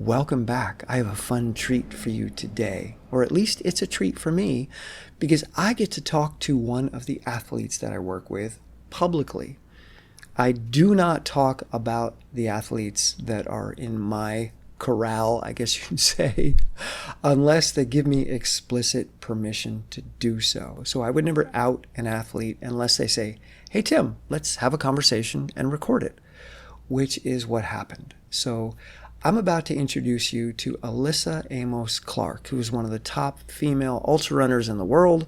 Welcome back. I have a fun treat for you today, or at least it's a treat for me, because I get to talk to one of the athletes that I work with publicly. I do not talk about the athletes that are in my corral, I guess you'd say, unless they give me explicit permission to do so. So I would never out an athlete unless they say, "Hey Tim, let's have a conversation and record it," which is what happened. So I'm about to introduce you to Alyssa Amos Clark, who is one of the top female ultra runners in the world.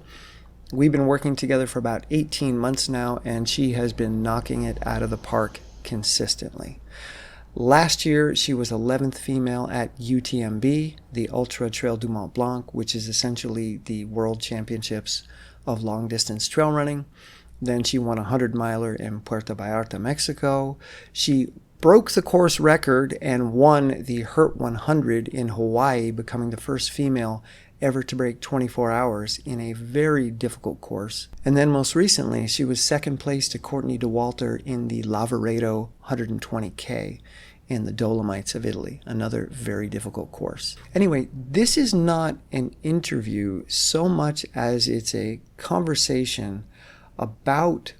We've been working together for about 18 months now, and she has been knocking it out of the park consistently. Last year, she was 11th female at UTMB, the Ultra Trail du Mont Blanc, which is essentially the World Championships of long distance trail running. Then she won a 100-miler in Puerto Vallarta, Mexico. She broke the course record and won the Hurt 100 in Hawaii, becoming the first female ever to break 24 hours in a very difficult course. And then most recently, she was second place to Courtney Dauwalter in the Lavaredo 120K in the Dolomites of Italy, another very difficult course. Anyway, this is not an interview so much as it's a conversation about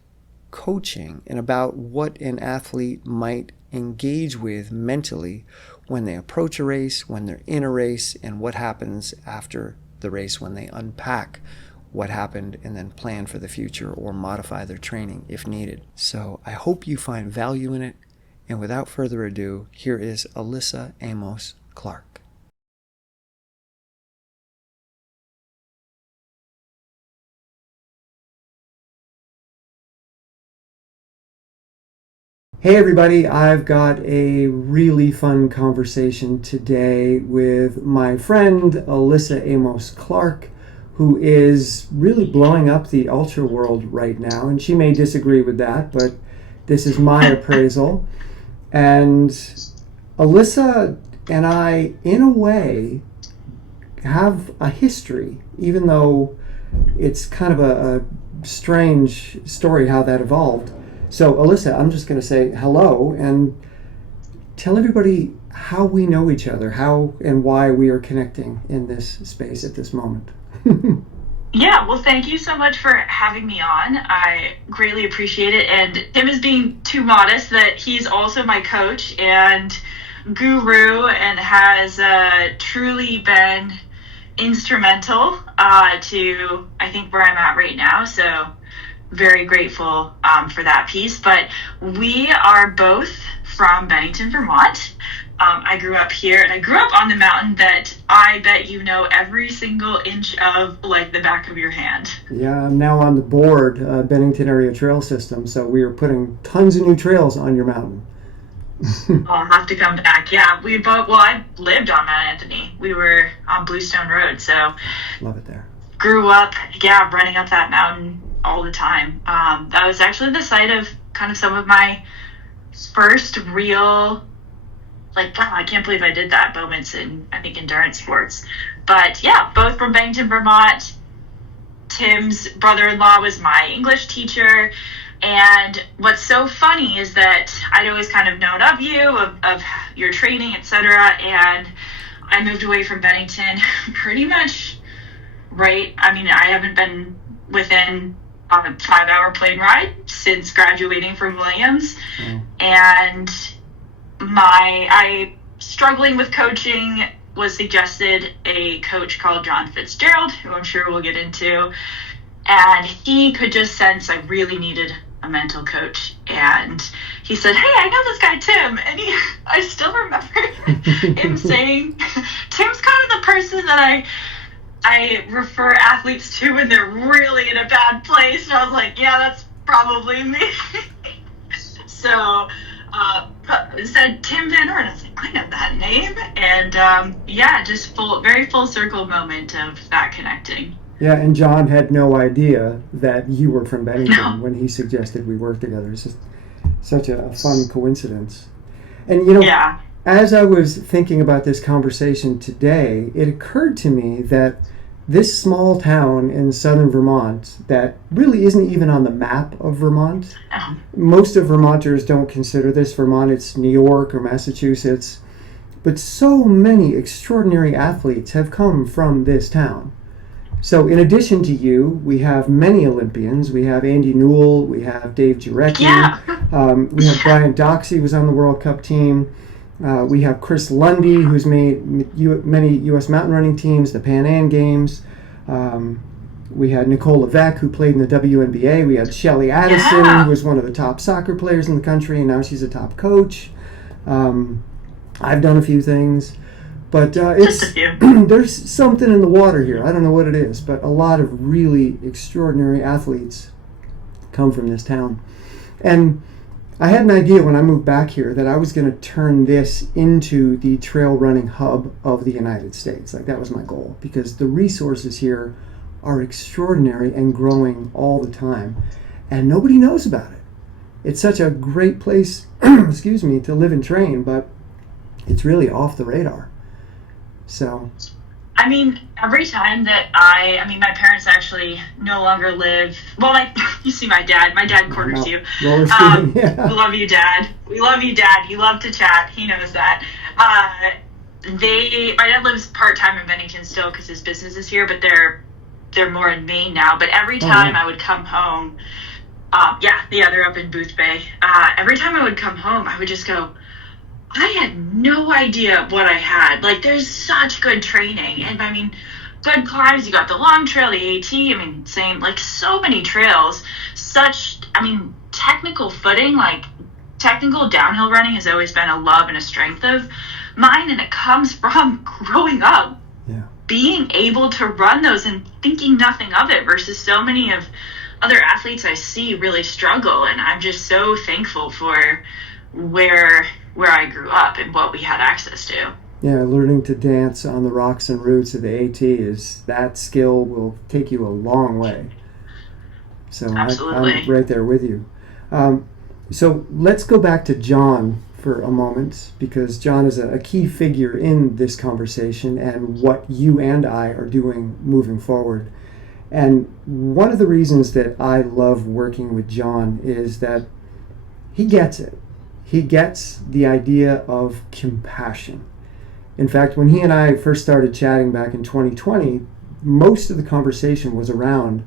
coaching and about what an athlete might engage with mentally when they approach a race, when they're in a race, and what happens after the race when they unpack what happened and then plan for the future or modify their training if needed. So I hope you find value in it. And without further ado, here is Alyssa Amos Clark. Hey everybody, I've got a really fun conversation today with my friend Alyssa Amos Clark, who is really blowing up the ultra world right now, and she may disagree with that, but this is my appraisal. And Alyssa and I, in a way, have a history, even though it's kind of a strange story how that evolved. So, Alyssa, I'm just going to say hello and tell everybody how we know each other, how and why we are connecting in this space at this moment. Yeah, well, thank you so much for having me on. I greatly appreciate it. And Tim is being too modest that he's also my coach and guru and has truly been instrumental to, I think, where I'm at right now. So very grateful for that piece. But we are both from Bennington, Vermont. I grew up here, and I grew up on the mountain that I bet you know every single inch of, like the back of your hand. Yeah, I'm now on the board, Bennington Area Trail System, so we are putting tons of new trails on your mountain. I'll have to come back. Yeah, I lived on Mount Anthony. We were on Bluestone Road, so love it there. Grew up, running up that mountain all the time. That was actually the site of kind of some of my first real, like, wow, I can't believe I did that moments in, I think, endurance sports. But yeah, both from Bennington, Vermont. Tim's brother-in-law was my English teacher. And what's so funny is that I'd always kind of known of you, of your training, etc. And I moved away from Bennington pretty much right. I mean, I haven't been within a 5-hour plane ride since graduating from Williams. And I struggling with coaching was suggested a coach called John Fitzgerald, who I'm sure we'll get into, and he could just sense I really needed a mental coach. And he said, "Hey, I know this guy Tim," and I still remember him saying, "Tim's kind of the person that I refer athletes to when they're really in a bad place." And I was like, yeah, that's probably me. So said Tim Van Orn. I was like, I know that name. And just very full circle moment of that connecting. Yeah, and John had no idea that you were from Bennington when he suggested we work together. It's just such a fun coincidence. And as I was thinking about this conversation today, it occurred to me that this small town in southern Vermont that really isn't even on the map of Vermont. Most of Vermonters don't consider this Vermont. It's New York or Massachusetts. But so many extraordinary athletes have come from this town. So in addition to you, we have many Olympians. We have Andy Newell. We have Dave Jarecki. Yeah. We have Brian Doxey, who was on the World Cup team. We have Chris Lundy, who's made many U.S. mountain running teams, the Pan Am Games. We had Nicole Levesque, who played in the WNBA. We had Shelly Addison, who was one of the top soccer players in the country, and now she's a top coach. I've done a few things. But it's there's something in the water here. I don't know what it is, but a lot of really extraordinary athletes come from this town. And I had an idea when I moved back here that I was going to turn this into the trail running hub of the United States. Like, that was my goal, because the resources here are extraordinary and growing all the time. And nobody knows about it. It's such a great place, excuse me, to live and train, but it's really off the radar. So, I mean, every time that my parents actually no longer live. Well, you see my dad. My dad corners you. Yeah. We love you, Dad. We love you, Dad. You love to chat. He knows that. My dad lives part-time in Bennington still because his business is here, but they're more in Maine now. But every time I would come home, they're up in Booth Bay. Every time I would come home, I would just go, I had no idea what I had. Like, there's such good training. And, I mean, good climbs. You got the long trail, the AT. I mean, same. Like, so many trails. Technical footing, like, technical downhill running has always been a love and a strength of mine. And it comes from growing up. Yeah. Being able to run those and thinking nothing of it versus so many of other athletes I see really struggle. And I'm just so thankful for where I grew up and what we had access to. Yeah, learning to dance on the rocks and roots of the AT that skill will take you a long way. So I'm right there with you. So let's go back to John for a moment, because John is a key figure in this conversation and what you and I are doing moving forward. And one of the reasons that I love working with John is that he gets it. He gets the idea of compassion. In fact, when he and I first started chatting back in 2020, most of the conversation was around,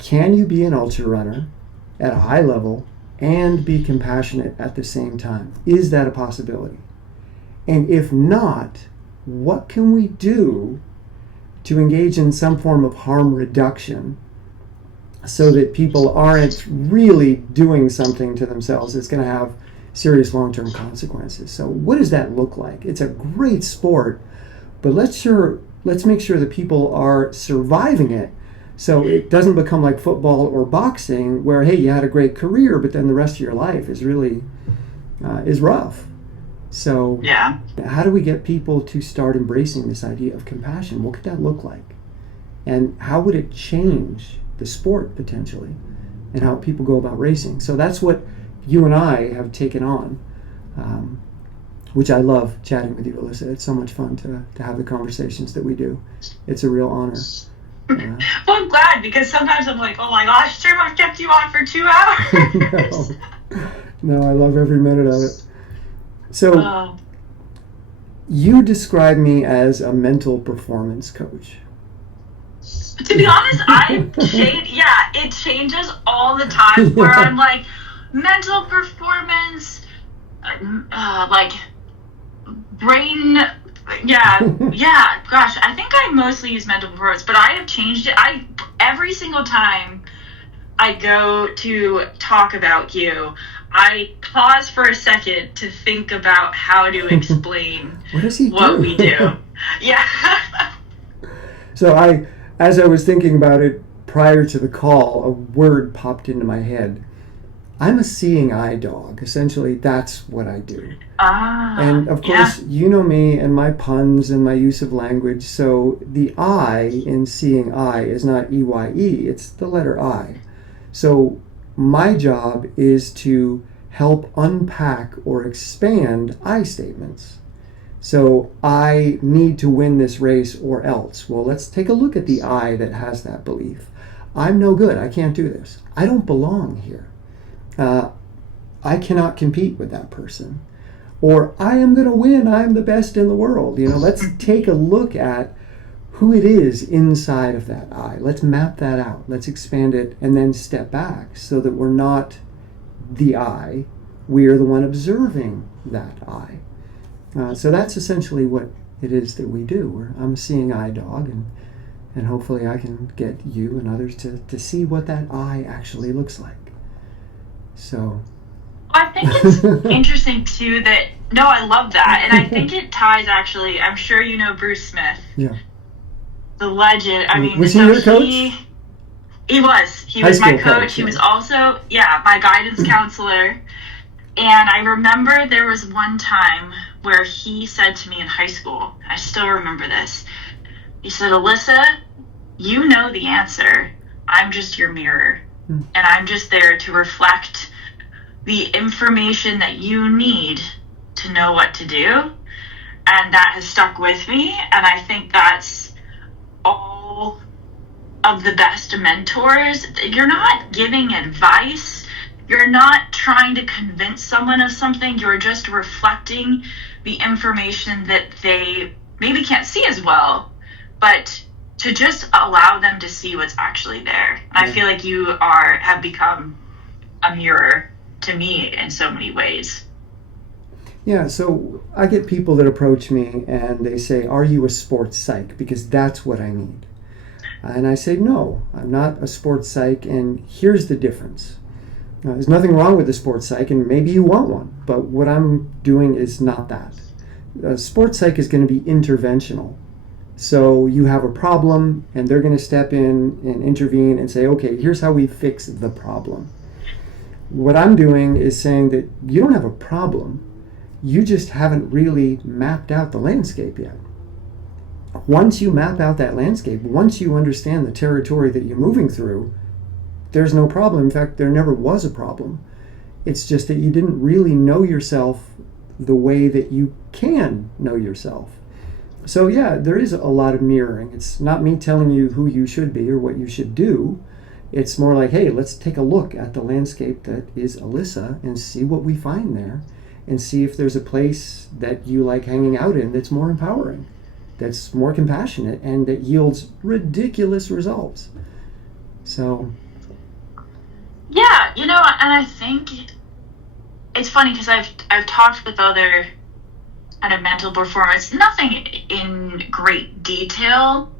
can you be an ultra runner at a high level and be compassionate at the same time? Is that a possibility? And if not, what can we do to engage in some form of harm reduction so that people aren't really doing something to themselves that's going to have serious long-term consequences? So what does that look like? It's a great sport, but let's make sure that people are surviving it, so it doesn't become like football or boxing, where, hey, you had a great career, but then the rest of your life is really is rough. So yeah, how do we get people to start embracing this idea of compassion? What could that look like? And how would it change the sport potentially, and how people go about racing? So that's what you and I have taken on, which I love chatting with you, Alyssa. It's so much fun to have the conversations that we do. It's a real honor. Well, I'm glad, because sometimes I'm like, oh my gosh, Jim, I've kept you on for 2 hours. No, I love every minute of it. So you describe me as a mental performance coach. To be honest, it changes all the time, where I'm like, mental performance, like brain, gosh, I think I mostly use mental performance, but I have changed it. Every single time I go to talk about you, I pause for a second to think about how to explain what we do. Yeah. So as I was thinking about it prior to the call, a word popped into my head. I'm a seeing eye dog. Essentially, that's what I do. And of course, you know me and my puns and my use of language. So the I in seeing eye is not EYE, it's the letter I. So my job is to help unpack or expand I statements. So I need to win this race or else. Well, let's take a look at the I that has that belief. I'm no good. I can't do this. I don't belong here. I cannot compete with that person. or I am going to win, I'm the best in the world. Let's take a look at who it is inside of that I. Let's map that out. Let's expand it and then step back so that we're not the I. We're the one observing that I. So that's essentially what it is that we do. I'm a seeing eye dog, and hopefully I can get you and others to see what that I actually looks like. So I think it's interesting too that, no, I love that. And I think it ties actually, I'm sure you know Bruce Smith. Yeah. The legend. I mean, was he your coach? He was. He was my coach. He was also, my guidance counselor. And I remember there was one time where he said to me in high school, I still remember this. He said, Alyssa, you know the answer. I'm just your mirror. And I'm just there to reflect the information that you need to know what to do. And that has stuck with me. And I think that's all of the best mentors. You're not giving advice. You're not trying to convince someone of something. You're just reflecting the information that they maybe can't see as well, but to just allow them to see what's actually there. And I feel like you have become a mirror to me in so many ways. Yeah, so I get people that approach me and they say, are you a sports psych? Because that's what I need. And I say, no, I'm not a sports psych, and here's the difference. There's nothing wrong with the sports psych, and maybe you want one, but what I'm doing is not that. Sports psych is going to be interventional. So you have a problem, and they're going to step in and intervene and say, okay, here's how we fix the problem. What I'm doing is saying that you don't have a problem. You just haven't really mapped out the landscape yet. Once you map out that landscape, once you understand the territory that you're moving through, there's no problem. In fact, there never was a problem. It's just that you didn't really know yourself the way that you can know yourself. So yeah, there is a lot of mirroring. It's not me telling you who you should be or what you should do. It's more like, hey, let's take a look at the landscape that is Alyssa and see what we find there, and see if there's a place that you like hanging out in that's more empowering, that's more compassionate, and that yields ridiculous results. So yeah, and I think it's funny because I've talked with other kind of mental performance, nothing in great detail,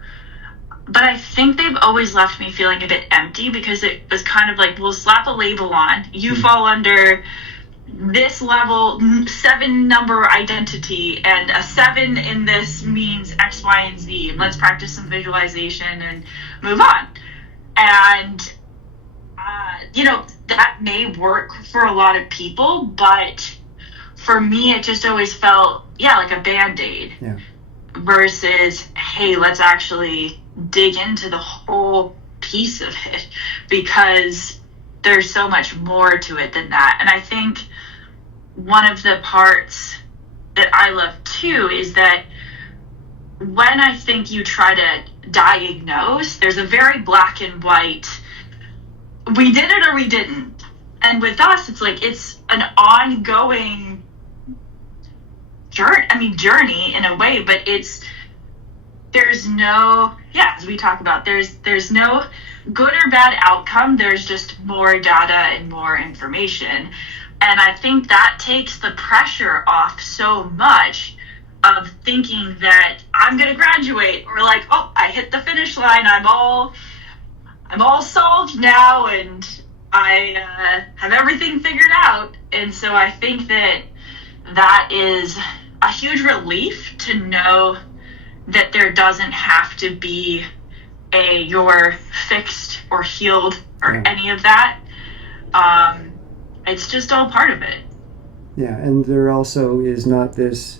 but I think they've always left me feeling a bit empty, because it was kind of like, we'll slap a label on, you fall under this level 7 number identity, and a 7 in this means X, Y, and Z, and let's practice some visualization and move on. And that may work for a lot of people, but for me, it just always felt, like a Band-Aid. Yeah. Versus, hey, let's actually dig into the whole piece of it, because there's so much more to it than that. And I think one of the parts that I love too is that when I think you try to diagnose, there's a very black and white, we did it or we didn't. And with us, it's like, it's an ongoing journey in a way, but there's no, as we talk about, there's no good or bad outcome. There's just more data and more information. And I think that takes the pressure off so much of thinking that I'm going to graduate, or like, oh, I hit the finish line, I'm all solved now, and I have everything figured out. And so I think that is a huge relief to know that there doesn't have to be you're fixed or healed or any of that. It's just all part of it. Yeah, and there also is not this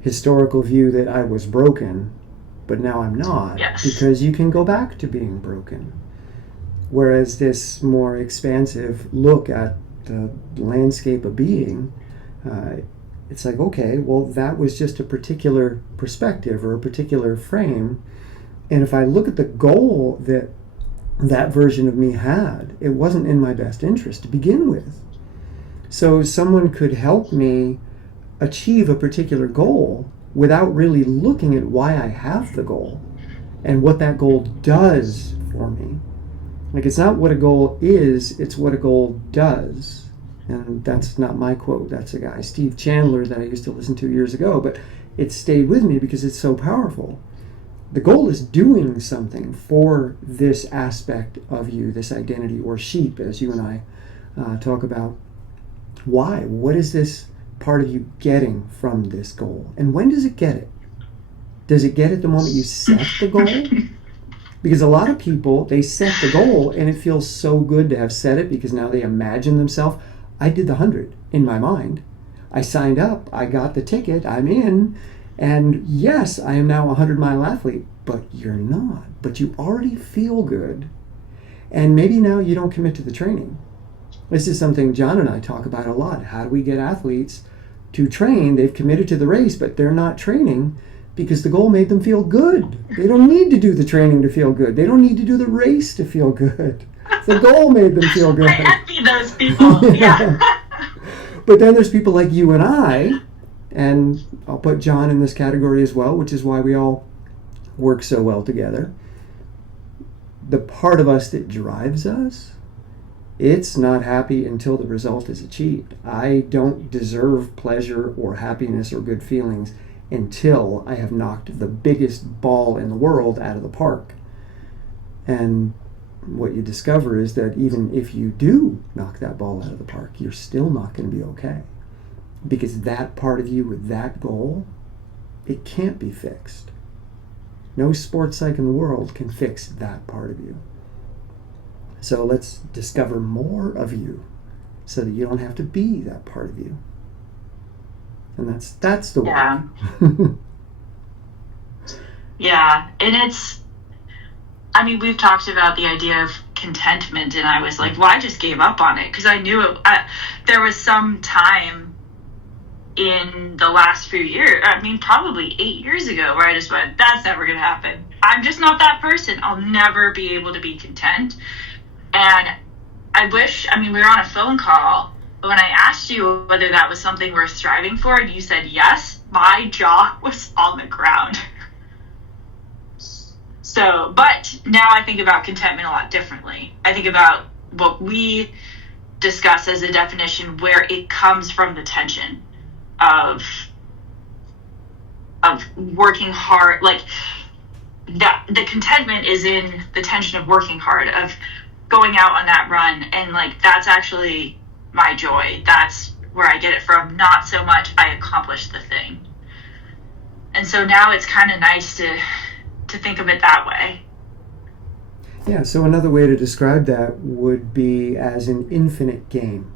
historical view that I was broken, but now I'm not. Yes. Because you can go back to being broken. Whereas this more expansive look at the landscape of being, it's like, okay, well, that was just a particular perspective or a particular frame. And if I look at the goal that version of me had, it wasn't in my best interest to begin with. So someone could help me achieve a particular goal without really looking at why I have the goal and what that goal does for me. Like, it's not what a goal is, it's what a goal does. And that's not my quote. That's a guy, Steve Chandler, that I used to listen to years ago. But it stayed with me because it's so powerful. The goal is doing something for this aspect of you, this identity, or sheep, as you and I talk about. Why? What is this part of you getting from this goal? And when does it get it? Does it get it the moment you set the goal? Because a lot of people, they set the goal and it feels so good to have set it because now they imagine themselves. I did the 100 in my mind. I signed up. I got the ticket. I'm in. And yes, I am now a 100-mile athlete. But you're not. But you already feel good. And maybe now you don't commit to the training. This is something John and I talk about a lot. How do we get athletes to train? They've committed to the race, but they're not training because the goal made them feel good. They don't need to do the training to feel good. They don't need to do the race to feel good. The goal made them feel good. I envy those people. Yeah. But then there's people like you and I, and I'll put John in this category as well, which is why we all work so well together. The part of us that drives us, it's not happy until the result is achieved. I don't deserve pleasure or happiness or good feelings until I have knocked the biggest ball in the world out of the park. And what you discover is that even if you do knock that ball out of the park, you're still not going to be okay. Because that part of you with that goal, it can't be fixed. No sports psych in the world can fix that part of you. So let's discover more of you so that you don't have to be that part of you. And that's the work. Yeah. And we've talked about the idea of contentment, and I was like, well, I just gave up on it because I knew there was some time in the last few years, probably 8 years ago, where I just went, that's never going to happen. I'm just not that person. I'll never be able to be content. And I wish, we were on a phone call, but when I asked you whether that was something worth striving for, and you said yes, my jaw was on the ground. So, but now I think about contentment a lot differently. I think about what we discuss as a definition where it comes from the tension of working hard. Like, that the contentment is in the tension of working hard, of going out on that run, and like that's actually my joy. That's where I get it from, not so much I accomplished the thing. And so now it's kind of nice to think of it that way. Yeah, so another way to describe that would be as an infinite game.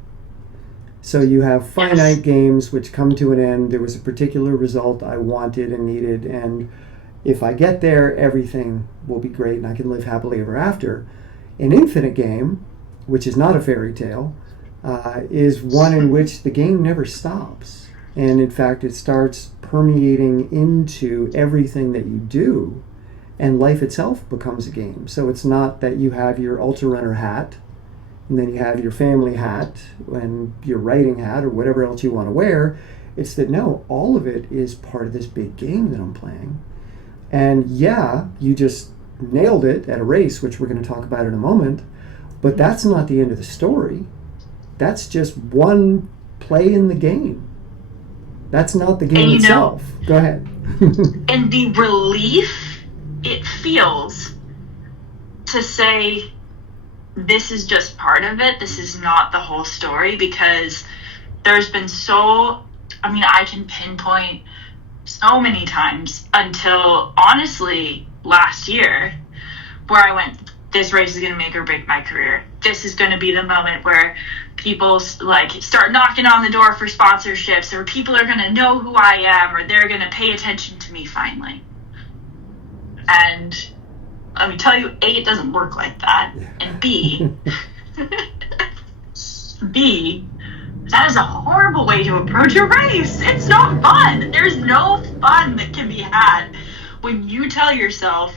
So you have finite games which come to an end. There was a particular result I wanted and needed, and if I get there, everything will be great and I can live happily ever after. An infinite game, which is not a fairy tale, is one in which the game never stops. And in fact, it starts permeating into everything that you do, and life itself becomes a game. So it's not that you have your ultra runner hat, and then you have your family hat, and your writing hat, or whatever else you want to wear. It's that, no, all of it is part of this big game that I'm playing. And yeah, you just nailed it at a race, which we're going to talk about in a moment, but that's not the end of the story. That's just one play in the game. That's not the game itself. Go ahead. And the relief it feels to say, this is just part of it, this is not the whole story, because there's been I can pinpoint so many times until honestly last year where I went, this race is going to make or break my career. This is going to be the moment where people like start knocking on the door for sponsorships, or people are going to know who I am, or they're going to pay attention to me finally. And let me tell you, A, it doesn't work like that. And B, that is a horrible way to approach a race. It's not fun. There's no fun that can be had when you tell yourself,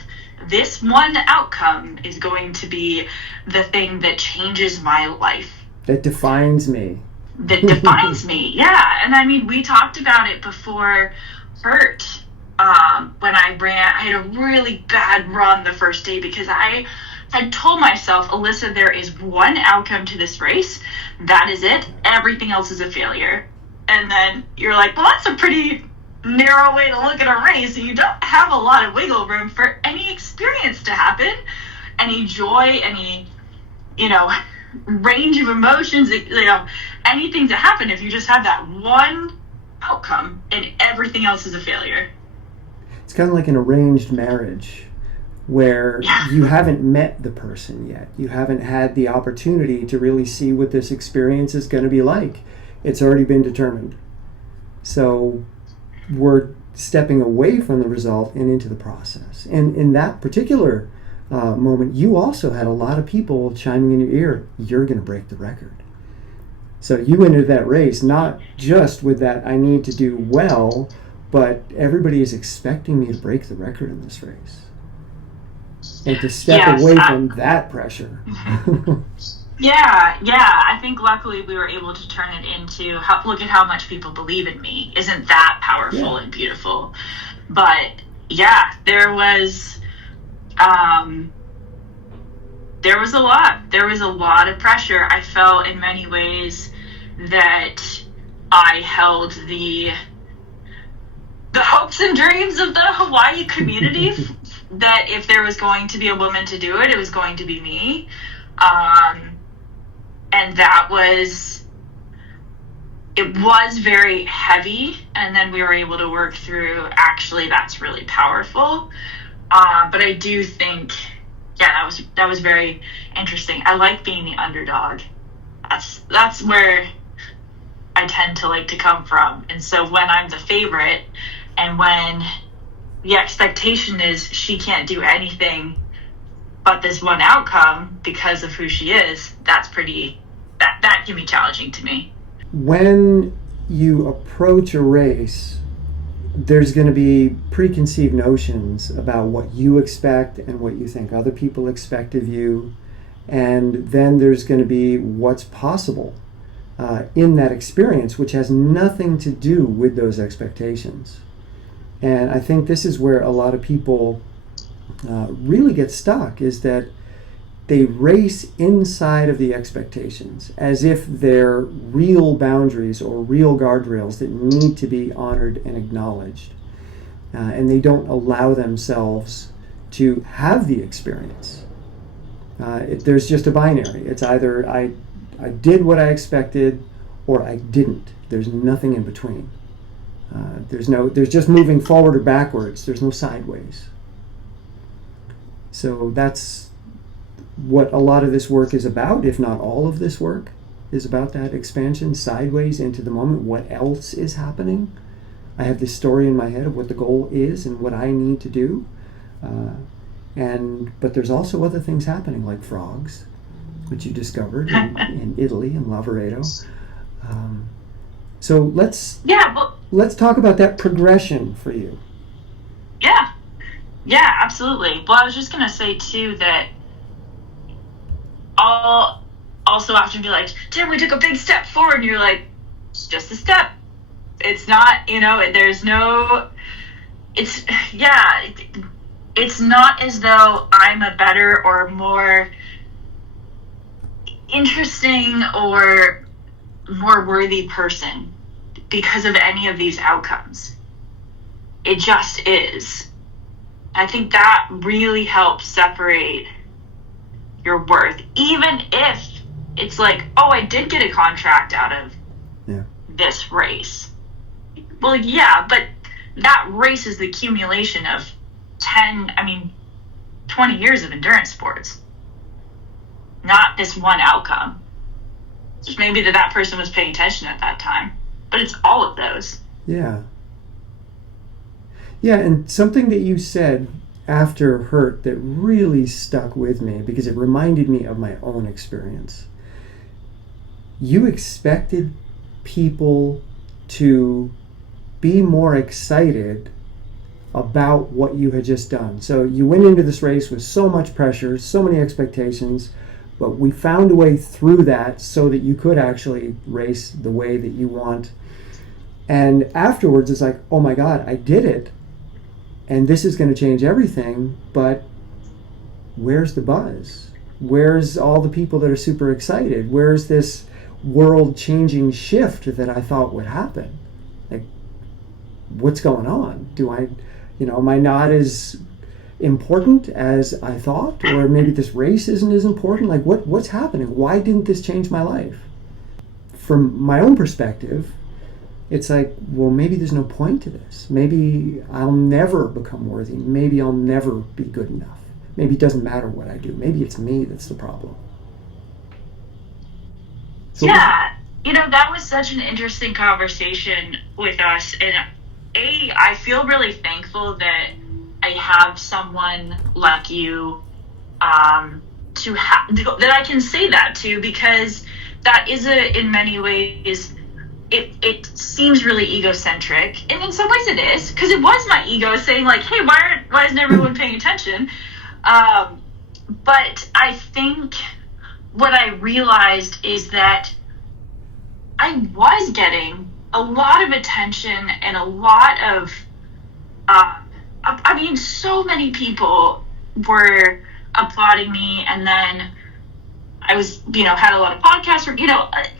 this one outcome is going to be the thing that changes my life. That defines me. that defines me. Yeah. And I mean, we talked about it before Hurt. When I had a really bad run the first day because I told myself, Alyssa, there is one outcome to this race. That is it. Everything else is a failure. And then you're like, well, that's a pretty narrow way to look at a race. You don't have a lot of wiggle room for any experience to happen, any joy, any, range of emotions, anything to happen if you just have that one outcome and everything else is a failure. It's kind of like an arranged marriage where you haven't met the person yet. You haven't had the opportunity to really see what this experience is going to be like. It's already been determined. So we're stepping away from the result and into the process. And in that particular moment, you also had a lot of people chiming in your ear, you're going to break the record. So you entered that race not just with that I need to do well, but everybody is expecting me to break the record in this race. And to step away from that pressure. Yeah. I think luckily we were able to turn it into, look at how much people believe in me. Isn't that powerful and beautiful? But yeah, there was a lot. There was a lot of pressure. I felt in many ways that I held the hopes and dreams of the Hawaii community that if there was going to be a woman to do it, it was going to be me. And it was very heavy. And then we were able to work through, actually, that's really powerful. But I do think, that was very interesting. I like being the underdog. That's where I tend to like to come from. And so when I'm the favorite and when the expectation is she can't do anything but this one outcome because of who she is, that can be challenging to me. When you approach a race, there's going to be preconceived notions about what you expect and what you think other people expect of you. And then there's going to be what's possible in that experience, which has nothing to do with those expectations. And I think this is where a lot of people really get stuck, is that they race inside of the expectations as if they're real boundaries or real guardrails that need to be honored and acknowledged. And they don't allow themselves to have the experience. There's just a binary. It's either I did what I expected or I didn't. There's nothing in between. There's just moving forward or backwards. There's no sideways. So that's what a lot of this work is about, if not all of this work is about, that expansion sideways into the moment. What else is happening? I have this story in my head of what the goal is and what I need to do. But there's also other things happening, like frogs, which you discovered in Italy, in Lavaredo. So let's talk about that progression for you. Yeah, absolutely. Well, I was just going to say, too, that I'll also often be like, Tim, we took a big step forward. And you're like, it's just a step. It's not, there's no, it's not as though I'm a better or more interesting or more worthy person because of any of these outcomes. It just is. I think that really helps separate your worth, even if it's like, oh, I did get a contract out of this race. Well, yeah, but that race is the accumulation of 20 years of endurance sports, not this one outcome. Just maybe that person was paying attention at that time, but it's all of those. Yeah, and something that you said after Hurt that really stuck with me, because it reminded me of my own experience. You expected people to be more excited about what you had just done. So you went into this race with so much pressure, so many expectations, But we found a way through that so that you could actually race the way that you want. And afterwards, it's like, oh my God, I did it. And this is going to change everything. But where's the buzz? Where's all the people that are super excited? Where's this world-changing shift that I thought would happen? Like, what's going on? Am I not as important as I thought? Or maybe this race isn't as important? Like, what's happening? Why didn't this change my life? From my own perspective, it's like, well, maybe there's no point to this. Maybe I'll never become worthy. Maybe I'll never be good enough. Maybe it doesn't matter what I do. Maybe it's me that's the problem. So yeah, that was such an interesting conversation with us. And I feel really thankful that I have someone like you that I can say that to, because that is in many ways, it seems really egocentric, and in some ways it is, because it was my ego saying like, hey, why isn't everyone paying attention? But I think what I realized is that I was getting a lot of attention and a lot of so many people were applauding me, and then I was, had a lot of podcasts,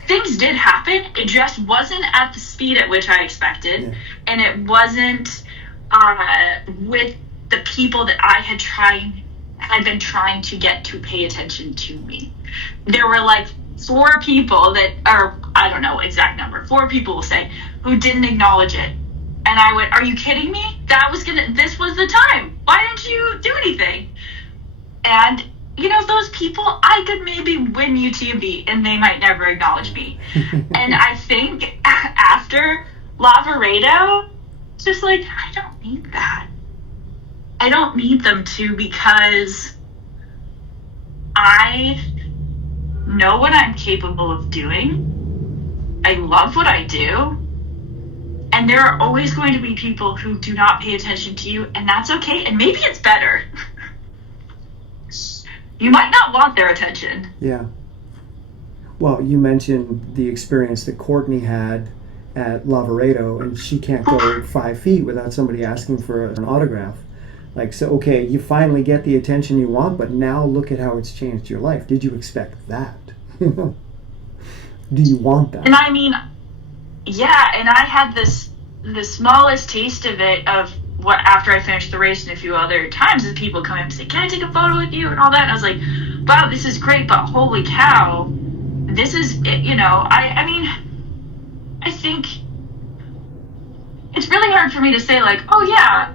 things did happen. It just wasn't at the speed at which I expected. Yeah. And it wasn't with the people that I had been trying to get to pay attention to me. There were like 4 people that are, I don't know exact number, 4 people will say, who didn't acknowledge it. And I went, are you kidding me? This was the time. Why didn't you do anything? And, those people, I could maybe win UTMB and they might never acknowledge me. And I think after Lavaredo, just like, I don't need that. I don't need them to, because I know what I'm capable of doing. I love what I do. And there are always going to be people who do not pay attention to you, and that's okay. And maybe it's better. You might not want their attention. Yeah. Well, you mentioned the experience that Courtney had at Lavaredo, and she can't go 5 feet without somebody asking for an autograph. Like, so, okay, you finally get the attention you want, but now look at how it's changed your life. Did you expect that? Do you want that? And I mean, yeah, and I had the smallest taste of it, of what, after I finished the race and a few other times, as people come in and say, can I take a photo with you and all that? And I was like, wow, this is great, but holy cow, this is, I mean, I think it's really hard for me to say like, oh yeah,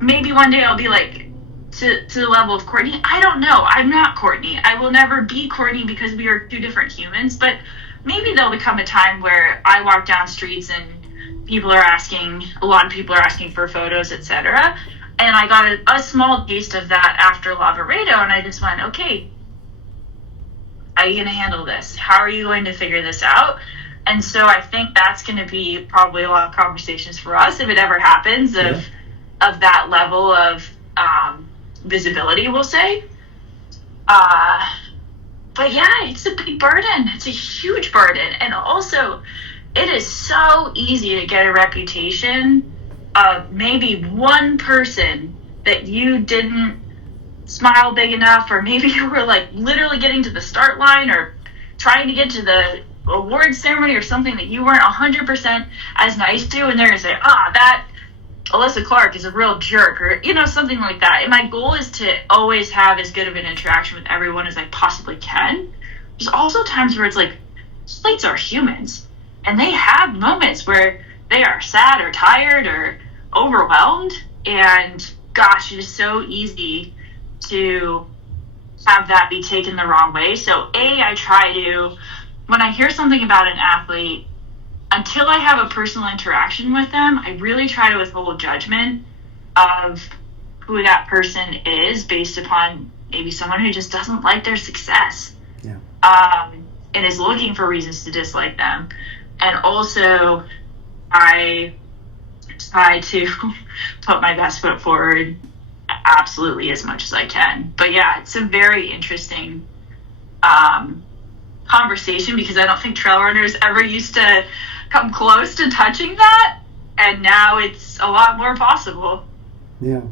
maybe one day I'll be like to the level of Courtney. I don't know. I'm not Courtney. I will never be Courtney, because we are 2 different humans. But maybe there'll become a time where I walk down streets and a lot of people are asking for photos, etc. And I got a small taste of that after Lavaredo, and I just went, okay, how are you going to handle this? How are you going to figure this out? And so I think that's going to be probably a lot of conversations for us, if it ever happens, of that level of visibility, we'll say. But yeah, it's a big burden. It's a huge burden. And also, it is so easy to get a reputation of maybe one person that you didn't smile big enough, or maybe you were like literally getting to the start line or trying to get to the award ceremony or something that you weren't 100% as nice to, and they're going to say, that Alyssa Clark is a real jerk, or, something like that. And my goal is to always have as good of an interaction with everyone as I possibly can. There's also times where it's like, athletes are humans, and they have moments where they are sad or tired or overwhelmed, and gosh, it is so easy to have that be taken the wrong way. So I try to, when I hear something about an athlete, until I have a personal interaction with them, I really try to withhold judgment of who that person is based upon maybe someone who just doesn't like their success. Yeah. And is looking for reasons to dislike them. And also, I try to put my best foot forward absolutely as much as I can. But yeah, it's a very interesting conversation, because I don't think trail runners ever used to come close to touching that, and now it's a lot more possible. Yeah.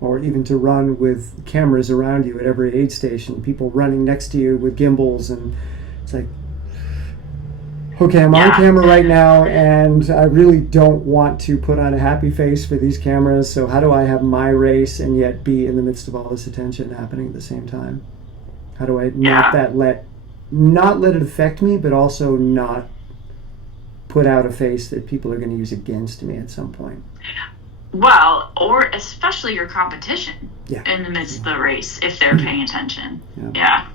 Or even to run with cameras around you at every aid station, people running next to you with gimbals, and it's like, okay, I'm on camera right now, and I really don't want to put on a happy face for these cameras, so how do I have my race and yet be in the midst of all this attention happening at the same time? How do I not let it affect me, but also not put out a face that people are going to use against me at some point? Well, or especially your competition in the midst of the race, if they're paying attention. Yeah.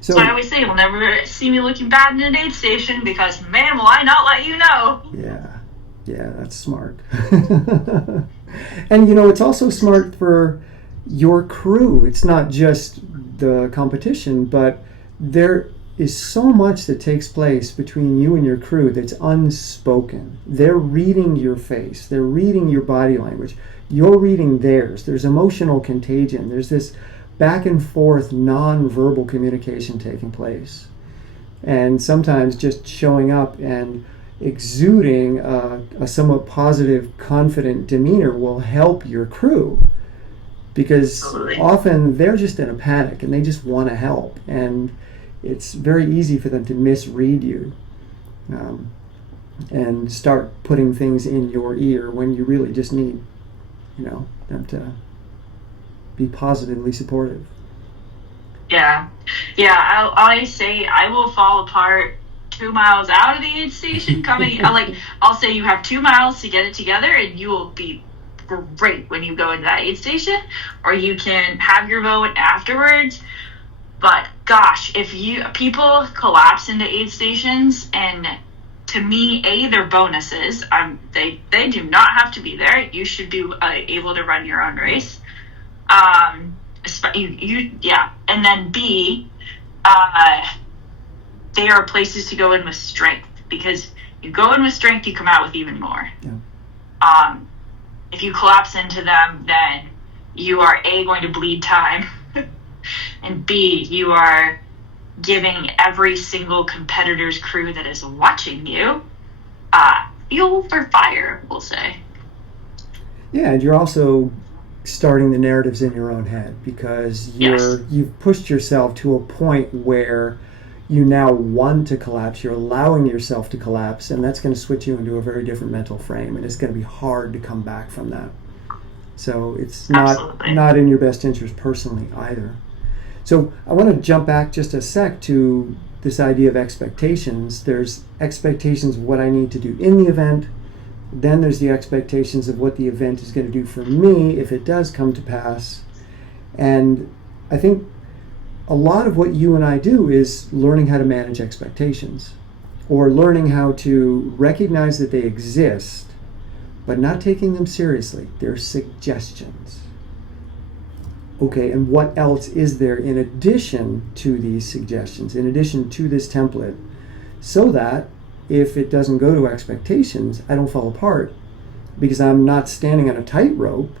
So I always say, you'll never see me looking bad in an aid station, because, man, will I not let you know. Yeah, that's smart. And, it's also smart for your crew. It's not just the competition, but there is so much that takes place between you and your crew that's unspoken. They're reading your face. They're reading your body language. You're reading theirs. There's emotional contagion. There's this back and forth non-verbal communication taking place. And sometimes just showing up and exuding a somewhat positive, confident demeanor will help your crew, because often they're just in a panic and they just want to help, and it's very easy for them to misread you and start putting things in your ear when you really just need them to be positively supportive. I say I will fall apart 2 miles out of the aid station coming. I'll say you have 2 miles to get it together, and you will be great when you go into that aid station, or you can have your moment afterwards. But gosh, if people collapse into aid stations, and to me, they're bonuses. They do not have to be there. You should be able to run your own race. And then B, they are places to go in with strength, because you go in with strength, you come out with even more. If you collapse into them, then you are going to bleed time, and B, you are giving every single competitor's crew that is watching you fuel for fire, we'll say. Yeah, and you're also starting the narratives in your own head, because you've pushed yourself to a point where you now want to collapse. You're allowing yourself to collapse, and that's going to switch you into a very different mental frame, and it's going to be hard to come back from that. So it's not in your best interest personally either. So I want to jump back just a sec to this idea of expectations. There's expectations of what I need to do in the event. Then there's the expectations of what the event is going to do for me if it does come to pass. And I think a lot of what you and I do is learning how to manage expectations, or learning how to recognize that they exist, but not taking them seriously. They're suggestions. Okay, and what else is there in addition to these suggestions, in addition to this template, so that if it doesn't go to expectations, I don't fall apart, because I'm not standing on a tightrope.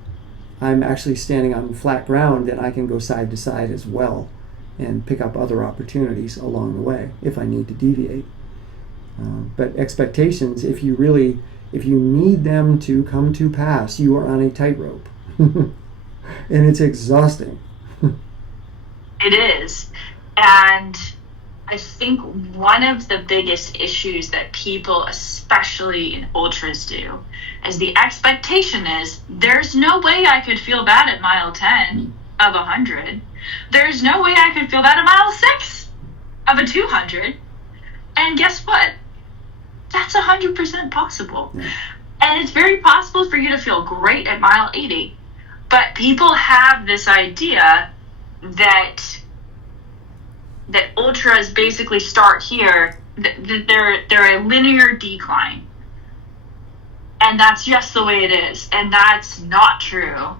I'm actually standing on flat ground, and I can go side to side as well and pick up other opportunities along the way if I need to deviate. But expectations, if you need them to come to pass, you are on a tightrope. And it's exhausting. It is. And I think one of the biggest issues that people, especially in ultras, do is the expectation is, there's no way I could feel bad at mile 10 of 100. There's no way I could feel bad at mile 6 of a 200. And guess what? That's 100% possible. Yeah. And it's very possible for you to feel great at mile 80. But people have this idea that ultras basically start here. They're a linear decline. And that's just the way it is. And that's not true.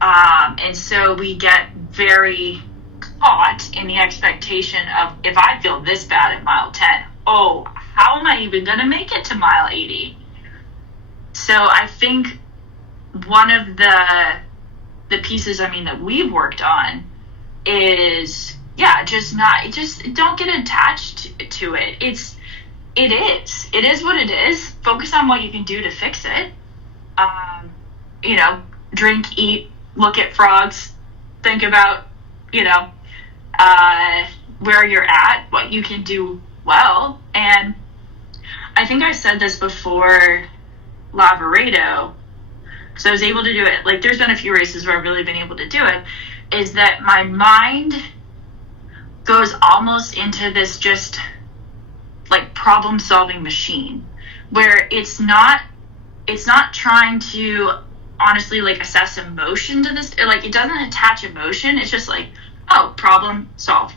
And so we get very caught in the expectation of, if I feel this bad at mile 10, how am I even going to make it to mile 80? So I think one of the pieces, that we've worked on is yeah, just don't get attached to it. It is what it is. Focus on what you can do to fix it. Um, you know, drink, eat, look at frogs, think about, you know, where you're at, what you can do well. And I think I said this before Lavaredo, because I was able to do it. Like, there's been a few races where I've really been able to do it, is that my mind goes almost into this just like problem solving machine where it's not trying to honestly like assess emotion to this, like it doesn't attach emotion. It's just like, oh, problem solve,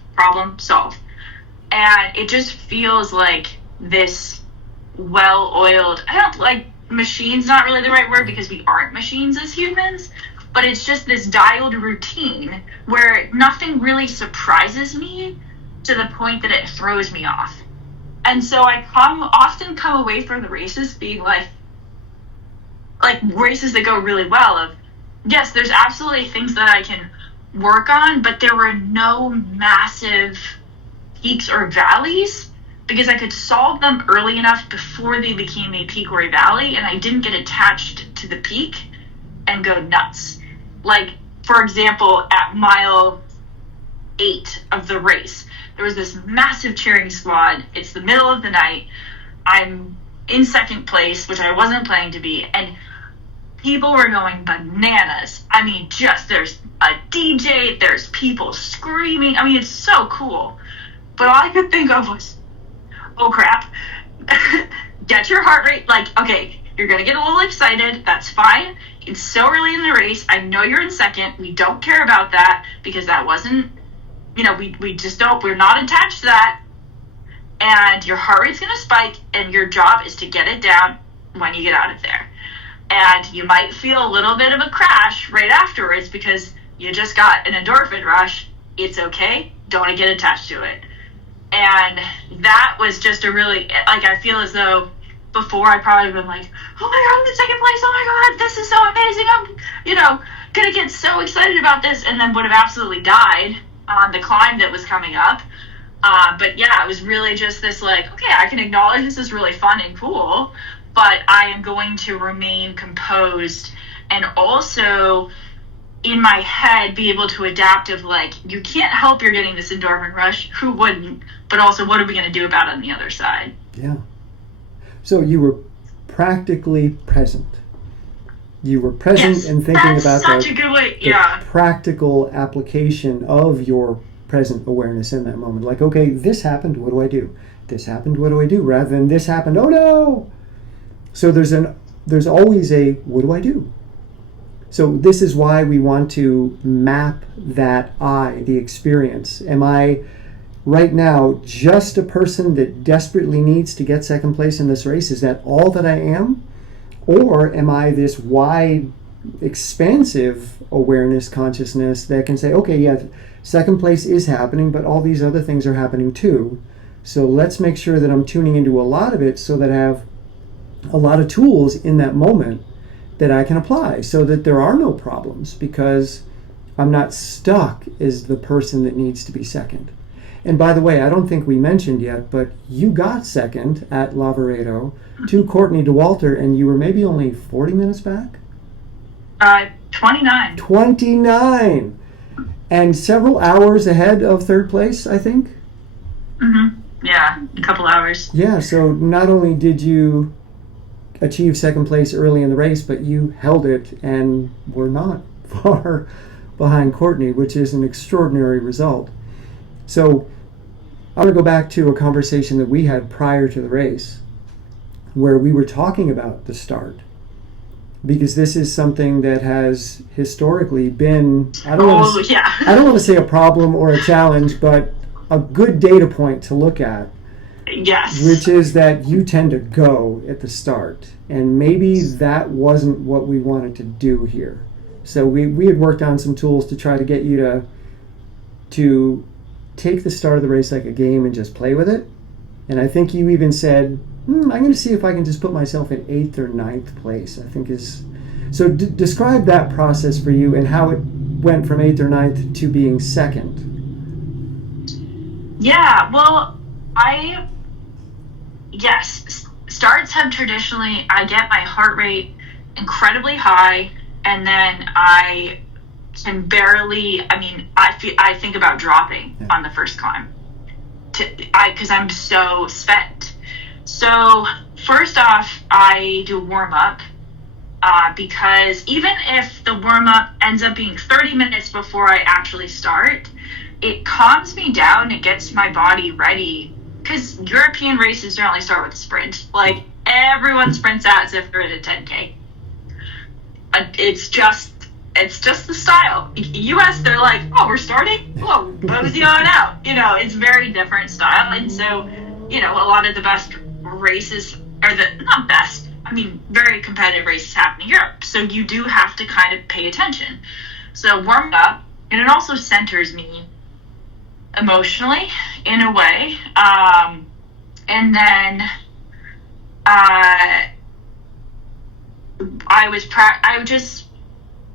and it just feels like this well-oiled, I don't like, machine's not really the right word because we aren't machines as humans, but it's just this dialed routine where nothing really surprises me to the point that it throws me off. And so I often come away from the races being like races that go really well of, yes, there's absolutely things that I can work on, but there were no massive peaks or valleys because I could solve them early enough before they became a peak or a valley, and I didn't get attached to the peak and go nuts. Like, for example, at mile 8 of the race, there was this massive cheering squad. It's the middle of the night. I'm in second place, which I wasn't planning to be, and people were going bananas. I mean, just there's a DJ, there's people screaming. I mean, it's so cool. But all I could think of was, oh crap, get your heart rate. Like, okay, you're going to get a little excited. That's fine. It's so early in the race. I know you're in second. We don't care about that because that wasn't, you know, we just don't, we're not attached to that. And your heart rate's going to spike, and your job is to get it down when you get out of there. And you might feel a little bit of a crash right afterwards because you just got an endorphin rush. It's okay. Don't get attached to it. And that was just a really, like, I feel as though before I'd probably been like, oh my God, I'm in second place. Oh my God, this is so amazing. I'm, you know, going to get so excited about this, and then would have absolutely died on the climb that was coming up. But yeah, it was really just this like, okay, I can acknowledge this is really fun and cool, but I am going to remain composed and also in my head be able to adapt of like, you can't help you're getting this endorphin rush. Who wouldn't? But also, what are we going to do about it on the other side? Yeah. So you were practically present. You were present yes, and thinking about such a good way. Yeah. Practical application of your present awareness in that moment. Like, okay, this happened, what do I do? This happened, what do I do? Rather than this happened, oh no! So there's always a, what do I do? So this is why we want to map that the experience. Am I right now just a person that desperately needs to get second place in this race? Is that all that I am? Or am I this wide, expansive awareness, consciousness that can say, okay, yeah, second place is happening, but all these other things are happening too. So let's make sure that I'm tuning into a lot of it so that I have a lot of tools in that moment that I can apply so that there are no problems because I'm not stuck as the person that needs to be second. And by the way, I don't think we mentioned yet, but you got second at Lavaredo to Courtney DeWalter, and you were maybe only 40 minutes back? 29. 29! And several hours ahead of third place, I think? Mm-hmm. Yeah, a couple hours. Yeah, so not only did you achieve second place early in the race, but you held it and were not far behind Courtney, which is an extraordinary result. So I want to go back to a conversation that we had prior to the race where we were talking about the start, because this is something that has historically been, I don't want to say a problem or a challenge, but a good data point to look at. Yes. Which is that you tend to go at the start, and maybe that wasn't what we wanted to do here. So we had worked on some tools to try to get you to take the start of the race like a game and just play with it. And I think you even said, I'm going to see if I can just put myself in 8th or 9th place, I think is... So describe that process for you and how it went from 8th or 9th to being second. Yeah, well, starts have traditionally, I get my heart rate incredibly high, and then I can barely, I think about dropping on the first climb because I'm so spent. So first off, I do warm up because even if the warm up ends up being 30 minutes before I actually start, it calms me down. It gets my body ready because European races generally start with a sprint. Like everyone sprints out as if they're at a 10K. It's just the style. US, they're like, oh, we're starting? Whoa, mosey on out. It's very different style. And so, a lot of the best races are not best, very competitive races happen in Europe. So you do have to kind of pay attention. So warm up, and it also centers me emotionally in a way. And then I just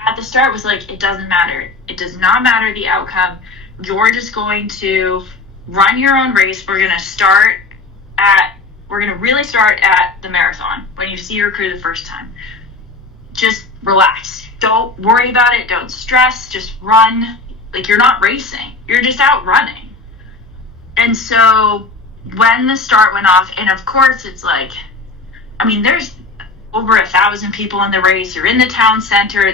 at the start was like, it doesn't matter. It does not matter the outcome. You're just going to run your own race. We're going to really start at the marathon when you see your crew the first time. Just relax. Don't worry about it. Don't stress. Just run. Like you're not racing. You're just out running. And so when the start went off, and of course it's like, there's over 1,000 people in the race. You're in the town center.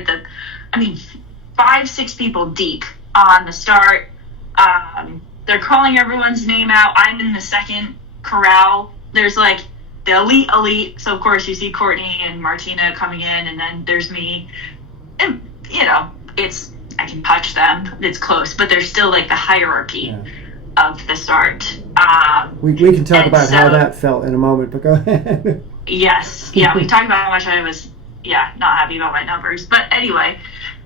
5-6 people deep on the start. They're calling everyone's name out. I'm in the second corral. There's like the elite. So of course you see Courtney and Martina coming in, and then there's me. And I can touch them. It's close, but there's still like the hierarchy of the start. We can talk about how that felt in a moment, but go ahead. Yes. Yeah, we talked about how much I was, not happy about my numbers. But anyway,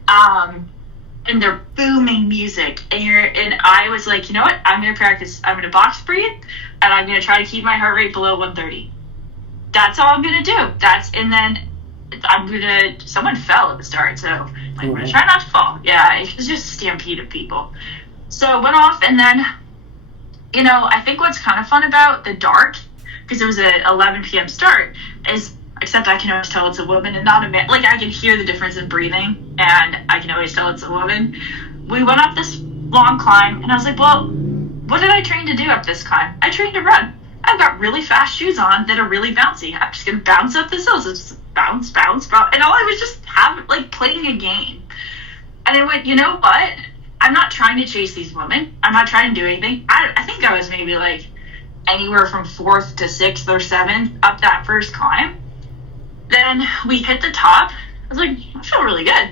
and they're booming music. And I was like, you know what? I'm going to practice. I'm going to box breathe, and I'm going to try to keep my heart rate below 130. That's all I'm going to do. And then someone fell at the start, so I'm going to try not to fall. Yeah, it was just a stampede of people. So it went off, and then, I think what's kind of fun about the dark, because it was an 11 p.m. start, except I can always tell it's a woman and not a man. Like, I can hear the difference in breathing, and I can always tell it's a woman. We went up this long climb, and I was like, well, what did I train to do up this climb? I trained to run. I've got really fast shoes on that are really bouncy. I'm just going to bounce up this hill. So just bounce. And all I was just playing a game. And I went, you know what? I'm not trying to chase these women. I'm not trying to do anything. I think I was maybe like anywhere from 4th to 6th or 7th up that first climb. Then we hit the top. I was like, I feel really good.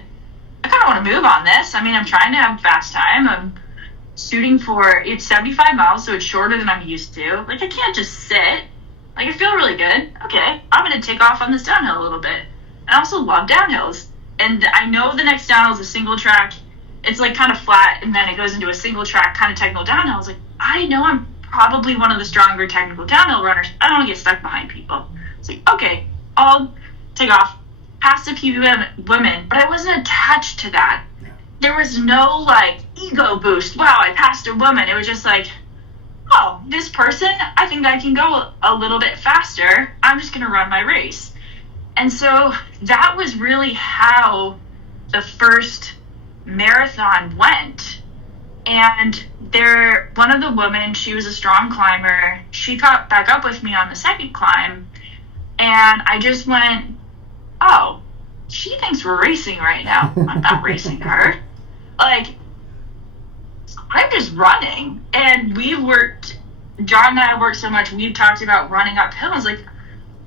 I kind of want to move on this. I'm trying to have a fast time. I'm shooting for, it's 75 miles, so it's shorter than I'm used to. Like, I can't just sit. Like, I feel really good. Okay, I'm going to take off on this downhill a little bit. And I also love downhills. And I know the next downhill is a single track. It's like kind of flat, and then it goes into a single track kind of technical downhill. I was like, I know I'm probably one of the stronger technical downhill runners. I don't want to get stuck behind people. It's like, okay, I'll take off, past a few women, but I wasn't attached to that. There was no ego boost. Wow, I passed a woman. It was just like, oh, this person, I think I can go a little bit faster. I'm just going to run my race. And so that was really how the first marathon went. And one of the women, she was a strong climber. She caught back up with me on the second climb. And I just went, oh, she thinks we're racing right now. I'm not racing her. I'm just running. And John and I worked so much, we've talked about running up hills. Like,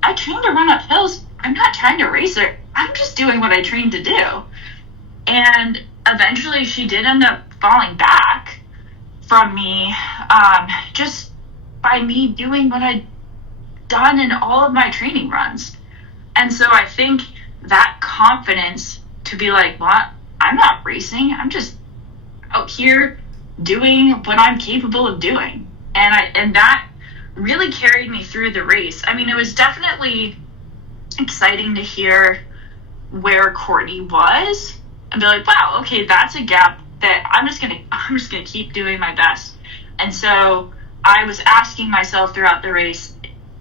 I trained to run up hills. I'm not trying to race her. I'm just doing what I trained to do. And eventually she did end up falling back from me, just by me doing what I'd done in all of my training runs. And so I think that confidence to be like, well, I'm not racing. I'm just out here doing what I'm capable of doing. And that really carried me through the race. It was definitely exciting to hear where Courtney was and be like, wow, okay, that's a gap that I'm just gonna keep doing my best. And so I was asking myself throughout the race,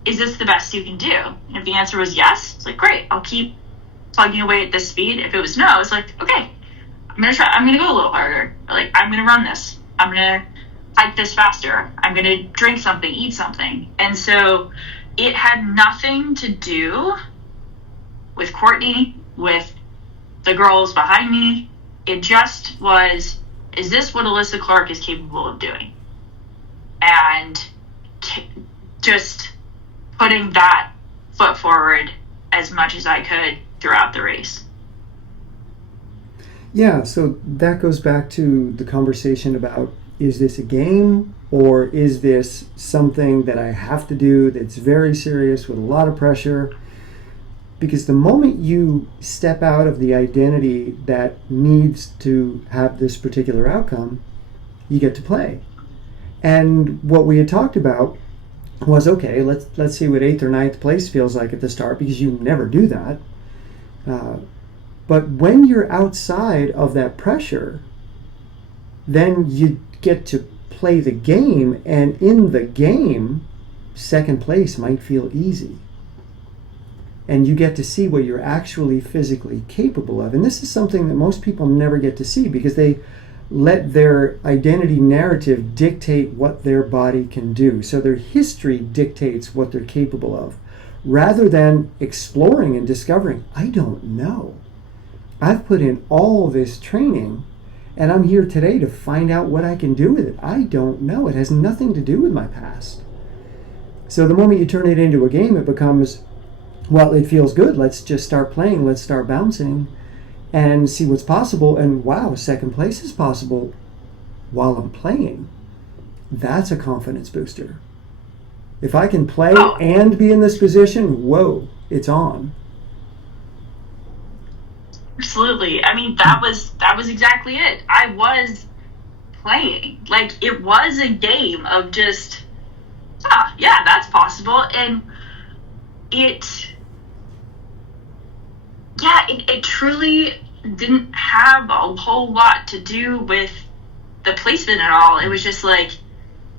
is this the best you can do? And if the answer was yes, it's like, great, I'll keep plugging away at this speed. If it was no, it's like, okay, I'm gonna go a little harder. Like, I'm gonna run this. I'm gonna hike this faster. I'm gonna drink something, eat something. And so it had nothing to do with Courtney, with the girls behind me. It just was, is this what Alyssa Clark is capable of doing? And just putting that foot forward as much as I could throughout the race. Yeah, so that goes back to the conversation about, is this a game or is this something that I have to do that's very serious with a lot of pressure? Because the moment you step out of the identity that needs to have this particular outcome, you get to play. And what we had talked about was, okay, let's see what 8th or 9th place feels like at the start, because you never do that. But when you're outside of that pressure, then you get to play the game, and in the game, 2nd place might feel easy. And you get to see what you're actually physically capable of. And this is something that most people never get to see, because they let their identity narrative dictate what their body can do. So their history dictates what they're capable of, rather than exploring and discovering, I don't know. I've put in all this training, and I'm here today to find out what I can do with it. I don't know. It has nothing to do with my past. So the moment you turn it into a game, it becomes, well, it feels good. Let's just start playing. Let's start bouncing and see what's possible. And wow, 2nd place is possible while I'm playing. That's a confidence booster. If I can play and be in this position, whoa, it's on. Absolutely. I mean, that was exactly it. I was playing. Like, it was a game of just, yeah, that's possible. And it truly didn't have a whole lot to do with the placement at all. It was just like,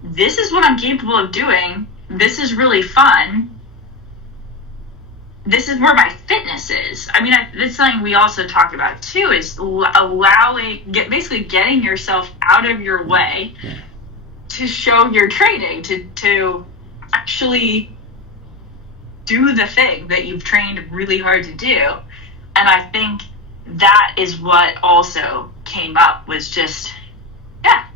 this is what I'm capable of doing. This is really fun. This is where my fitness is. I mean, that's something we also talk about too, is basically getting yourself out of your way to show your training, to actually do the thing that you've trained really hard to do. And I think that is what also came up, was just, yeah,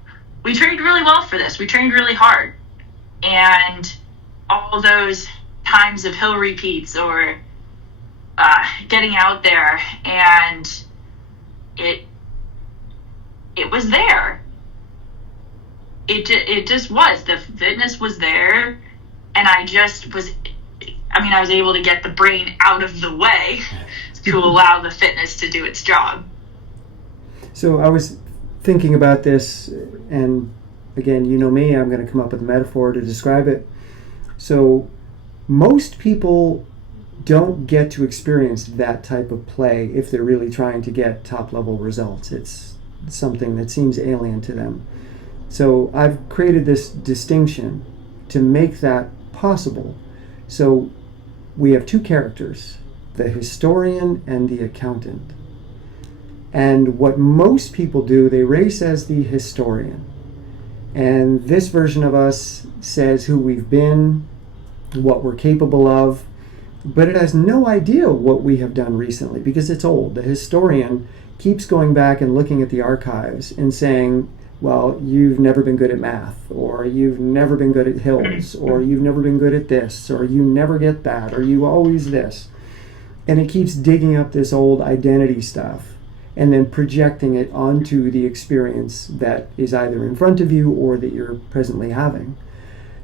we trained really well for this. We trained really hard. And all those times of hill repeats or getting out there, and it was there. It just was. The fitness was there, and I was able to get the brain out of the way to allow the fitness to do its job. So I was thinking about this, and again, you know me, I'm going to come up with a metaphor to describe it. So most people don't get to experience that type of play if they're really trying to get top level results. It's something that seems alien to them. So I've created this distinction to make that possible. So we have 2 characters, the historian and the accountant. And what most people do, they race as the historian. And this version of us says who we've been, what we're capable of, but it has no idea what we have done recently because it's old. The historian keeps going back and looking at the archives and saying, well, you've never been good at math, or you've never been good at hills, or you've never been good at this, or you never get that, or you always this. And it keeps digging up this old identity stuff and then projecting it onto the experience that is either in front of you or that you're presently having.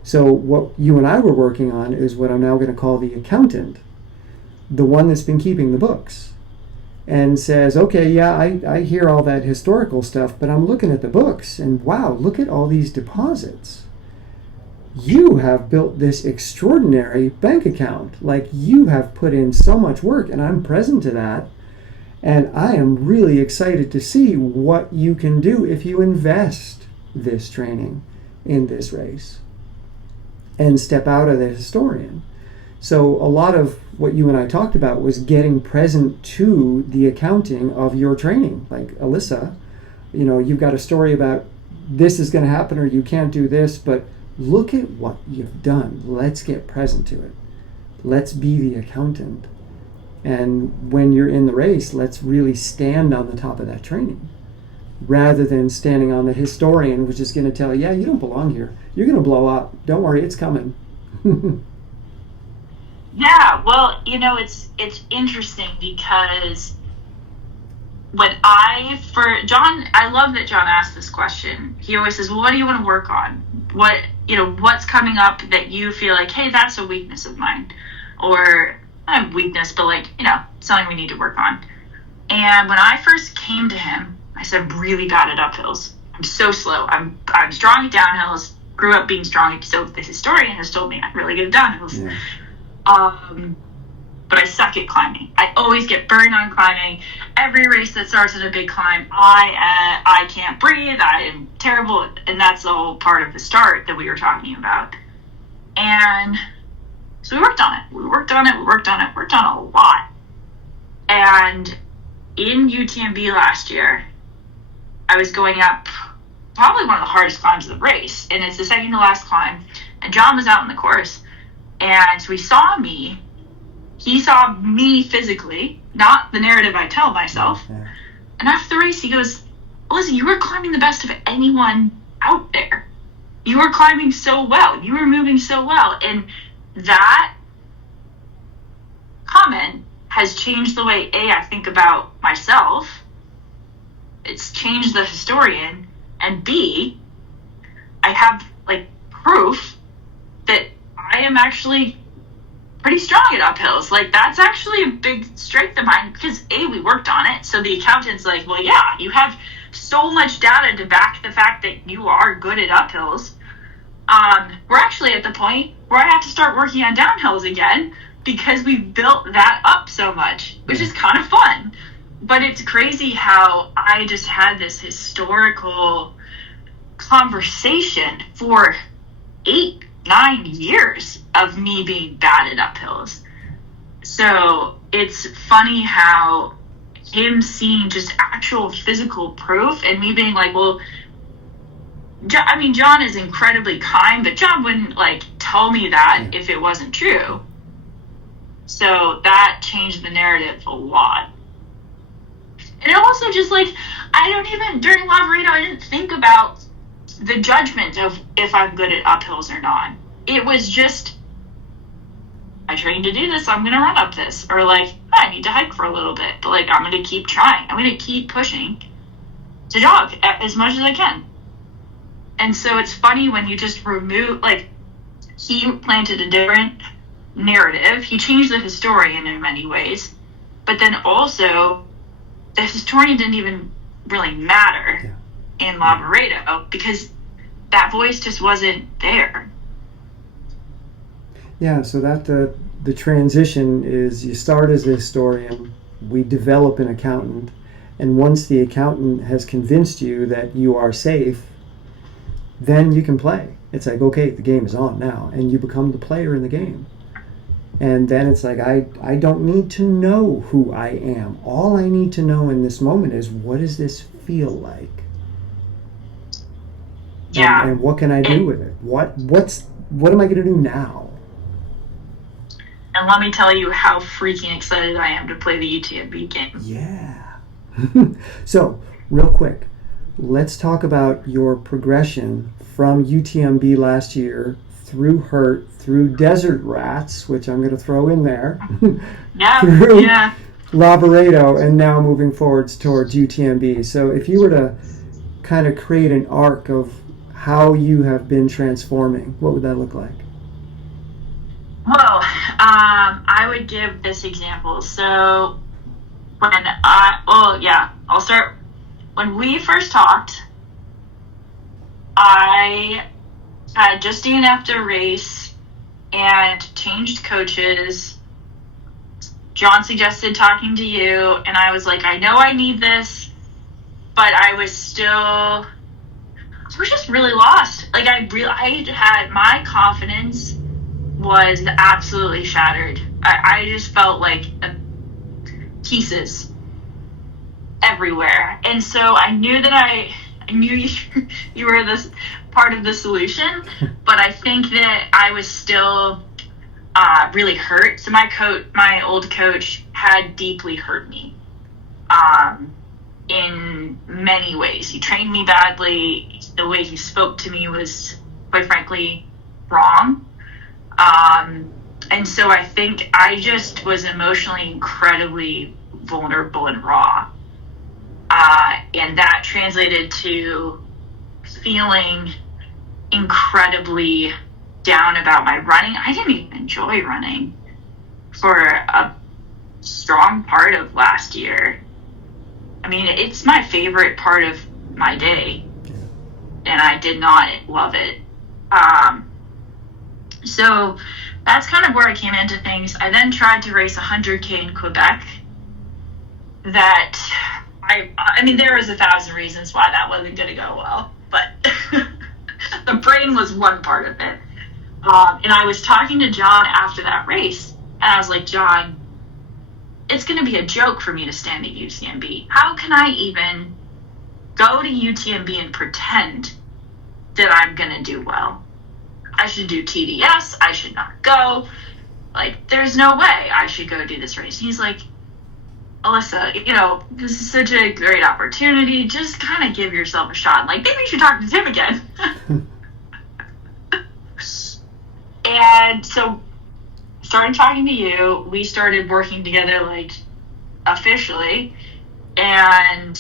So what you and I were working on is what I'm now going to call the accountant, the one that's been keeping the books, and says, okay, yeah, I hear all that historical stuff, but I'm looking at the books, and wow, look at all these deposits. You have built this extraordinary bank account. Like, you have put in so much work, and I'm present to that. And I am really excited to see what you can do if you invest this training in this race. and step out of the historian. So a lot of what you and I talked about was getting present to the accounting of your training. Like, Alyssa, you've got a story about this is going to happen or you can't do this, but look at what you've done. Let's get present to it. Let's be the accountant. And when you're in the race, let's really stand on the top of that training rather than standing on the historian, which is going to tell you, yeah, you don't belong here. You're going to blow up. Don't worry, it's coming. Yeah, well, it's interesting because when John, I love that John asked this question. He always says, well, what do you want to work on? What's coming up that you feel like, hey, that's a weakness of mine? Or not a weakness, but something we need to work on. And when I first came to him, I said, I'm really bad at uphills. I'm so slow. I'm strong at downhills, grew up being strong. So the historian has told me I'm really good at downhills. Yeah. But I suck at climbing. I always get burned on climbing. Every race that starts at a big climb, I can't breathe. I am terrible. And that's the whole part of the start that we were talking about. And so we worked on it. We worked on a lot. And in UTMB last year, I was going up probably one of the hardest climbs of the race. And it's the second to last climb. And John was out in the course. And so he saw me physically, not the narrative I tell myself. Yeah. And after the race, he goes, Alyssa, you were climbing the best of anyone out there. You were climbing so well. You were moving so well. And that comment has changed the way, I think about myself. It's changed the historian. And B, I have, proof that I am actually pretty strong at uphills. That's actually a big strength of mine because we worked on it. So the accountant's like, well, yeah, you have so much data to back the fact that you are good at uphills. We're actually at the point where I have to start working on downhills again because we built that up so much, which is kind of fun. But it's crazy how I just had this historical conversation for 8-9 years of me being bad at uphills. So it's funny how him seeing just actual physical proof and me being like, well, John is incredibly kind, but John wouldn't tell me that if it wasn't true. So that changed the narrative a lot. And it also just during Lavaredo, I didn't think about the judgment of if I'm good at uphills or not. It was just, I trained to do this, I'm going to run up this. Or I need to hike for a little bit, but I'm going to keep trying. I'm going to keep pushing to jog as much as I can. And so it's funny when you just remove, he planted a different narrative. He changed the historian in many ways. But then also, the historian didn't even really matter in Lavaredo because that voice just wasn't there. Yeah, so that the transition is you start as a historian, we develop an accountant, and once the accountant has convinced you that you are safe, then you can play. It's okay, the game is on now, and you become the player in the game. And then it's I don't need to know who I am. All I need to know in this moment is, what does this feel like? Yeah. And what can I do with it? What am I going to do now? And let me tell you how freaking excited I am to play the UTMB game. Yeah. So, real quick, let's talk about your progression from UTMB last year through Hurt, through Desert Rats, which I'm going to throw in there, through Lavaredo, and now moving forwards towards UTMB. So if you were to kind of create an arc of how you have been transforming, what would that look like? Well, I would give this example. So I'll start. When we first talked, I had just DNF'd a race and changed coaches. John suggested talking to you, and I was like, I know I need this, but I was just really lost. like I had my confidence was absolutely shattered. I just felt like pieces everywhere, and so I knew that I knew you were this part of the solution, but I think that I was still really hurt. So my old coach had deeply hurt me in many ways. He trained me badly. The way he spoke to me was, quite frankly, wrong. And so I think I just was emotionally incredibly vulnerable and raw. And that translated to feeling incredibly down about my running. I didn't even enjoy running for a strong part of last year. I mean, it's my favorite part of my day, and I did not love it. So that's kind of where I came into things. I then tried to race 100K in Quebec. That I mean, there was 1,000 reasons why that wasn't going to go well, but the brain was one part of it. And I was talking to John after that race, and I was like, John, it's going to be a joke for me to stand at UTMB. How can I even go to UTMB and pretend that I'm going to do well? I should do TDS. I should not go. Like, there's no way I should go do this race. He's like, Alyssa, this is such a great opportunity. Just kind of give yourself a shot. Like, maybe you should talk to Tim again. And so, started talking to you. We started working together, like, officially. And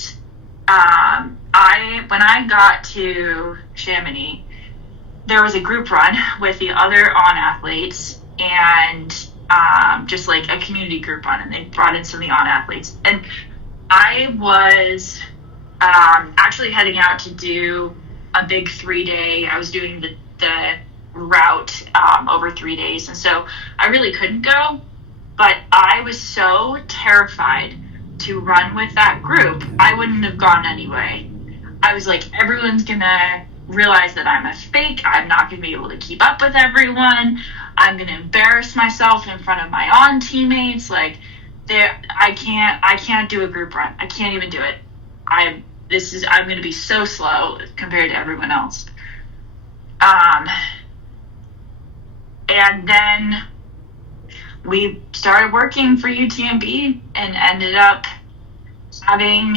when I got to Chamonix, there was a group run with the other on-athletes, and just like a community group run, and they brought in some of the on-athletes. And I was actually heading out to do a big 3-day. I was doing the route over 3 days, and so I really couldn't go, but I was so terrified to run with that group, I wouldn't have gone anyway. I was like, everyone's gonna realize that I'm a fake. I'm not gonna be able to keep up with everyone. I'm gonna embarrass myself in front of my on teammates. Like, I can't do a group run. I can't even do it. I'm gonna be so slow compared to everyone else. And then we started working for UTMB and ended up having,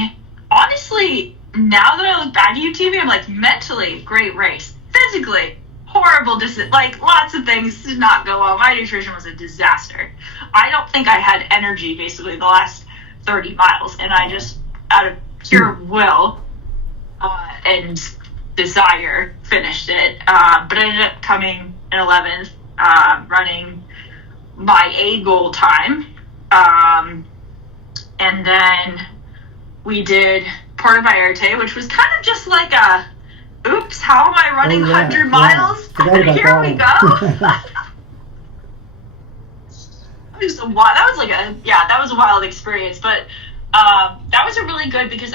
honestly, now that I look back at UTMB, I'm like, mentally, great race. Physically, horrible. Like, lots of things did not go well. My nutrition was a disaster. I don't think I had energy, basically, the last 30 miles. And I just, out of pure will and desire, finished it. But I ended up coming in 11th, running my A goal time. And then we did Puerto Vallarta, which was kind of just like a, oops, how am I running 100 miles? Here we go. That was a wild experience, but that was a really good, because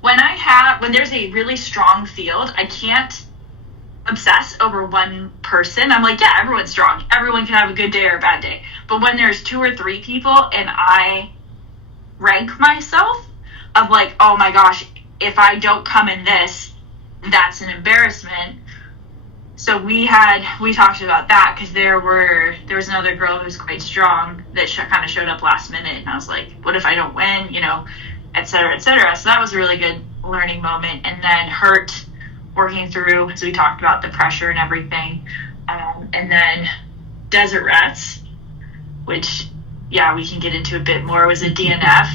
when there's a really strong field, I can't obsess over one person. I'm like, yeah, everyone's strong. Everyone can have a good day or a bad day. But when there's 2 or 3 people and I rank myself of like, oh my gosh, if I don't come in this, that's an embarrassment. So we talked about that, because there was another girl who's quite strong that kind of showed up last minute, and I was like, what if I don't win, et cetera, et cetera. So that was a really good learning moment. And then Hurt, working through, as we talked about, the pressure and everything. And then Desert Rats, which, yeah, we can get into a bit more, was a DNF.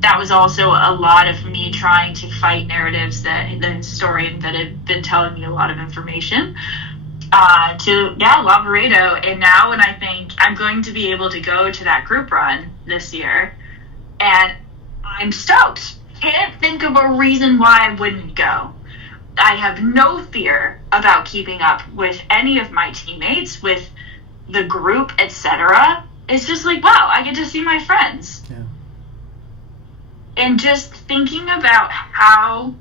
That was also a lot of me trying to fight narratives that the historian that had been telling me a lot of information Lavaredo. And now when I think I'm going to be able to go to that group run this year, and I'm stoked. Can't think of a reason why I wouldn't go. I have no fear about keeping up with any of my teammates, with the group, etc. It's just like, wow, I get to see my friends. Yeah. And just thinking about how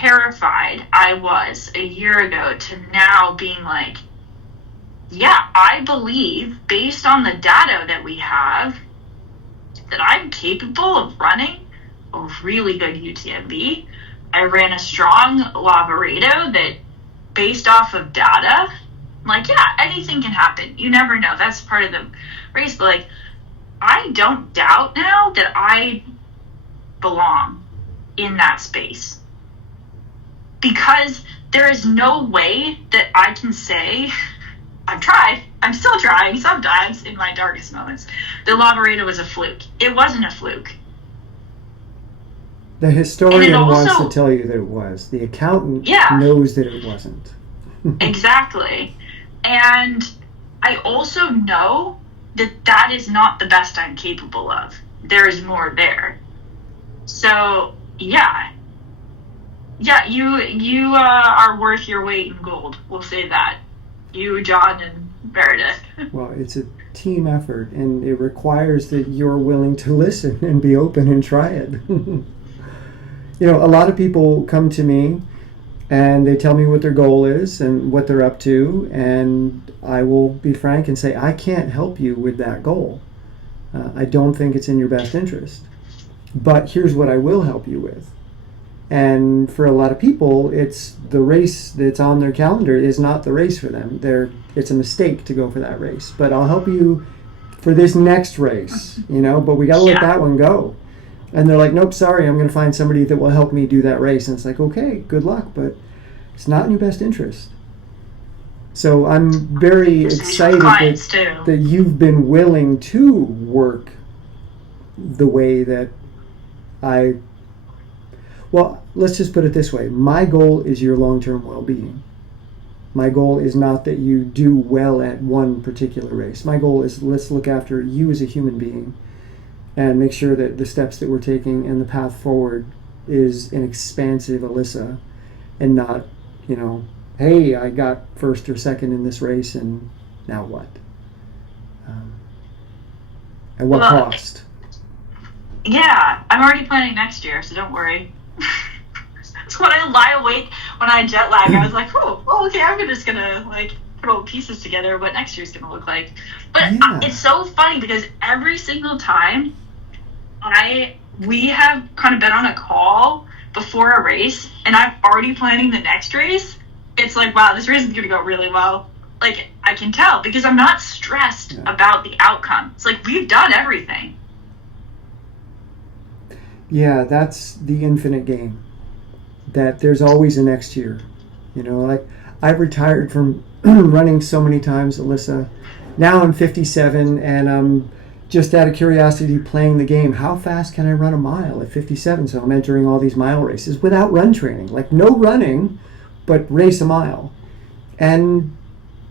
terrified I was a year ago to now being like, yeah, I believe based on the data that we have that I'm capable of running a really good UTMB. I ran a strong Lavaredo that based off of data, I'm like, yeah, anything can happen. You never know. That's part of the race. But like, I don't doubt now that I belong in that space. Because there is no way that I can say, I've tried, I'm still trying sometimes in my darkest moments. The Lavaredo was a fluke. It wasn't a fluke. The historian also, wants to tell you that it was. The accountant knows that it wasn't. Exactly. And I also know that that is not the best I'm capable of. There is more there. So, yeah, you are worth your weight in gold. We'll say that. You, John, and Meredith. Well, it's a team effort, and it requires that you're willing to listen and be open and try it. You know, a lot of people come to me and they tell me what their goal is and what they're up to, and I will be frank and say, I can't help you with that goal. I don't think it's in your best interest. But here's what I will help you with. And for a lot of people, it's the race that's on their calendar is not the race for them. It's a mistake to go for that race. But I'll help you for this next race, you know, but we got to let that one go. And they're like, nope, sorry, I'm going to find somebody that will help me do that race. And it's like, okay, good luck, but it's not in your best interest. So I'm very excited that you've been willing to work the way that well, let's just put it this way. My goal is your long-term well-being. My goal is not that you do well at one particular race. My goal is let's look after you as a human being and make sure that the steps that we're taking and the path forward is an expansive Alyssa and not, you know, hey, I got first or second in this race and now what? At what cost? Yeah, I'm already planning next year, so don't worry. That's when I lie awake when I jet lag. I was like, oh, okay, I'm just gonna like put all the pieces together what next year's gonna look like. But it's so funny because every single time we have kind of been on a call before a race and I'm already planning the next race, it's like, wow, this race is gonna go really well. Like, I can tell because I'm not stressed about the outcome. It's like we've done everything. Yeah, that's the infinite game. That there's always a next year. You know, like I've retired from running so many times, Alyssa. Now I'm 57 and I'm just out of curiosity playing the game. How fast can I run a mile at 57? So I'm entering all these mile races without run training. Like no running, but race a mile. And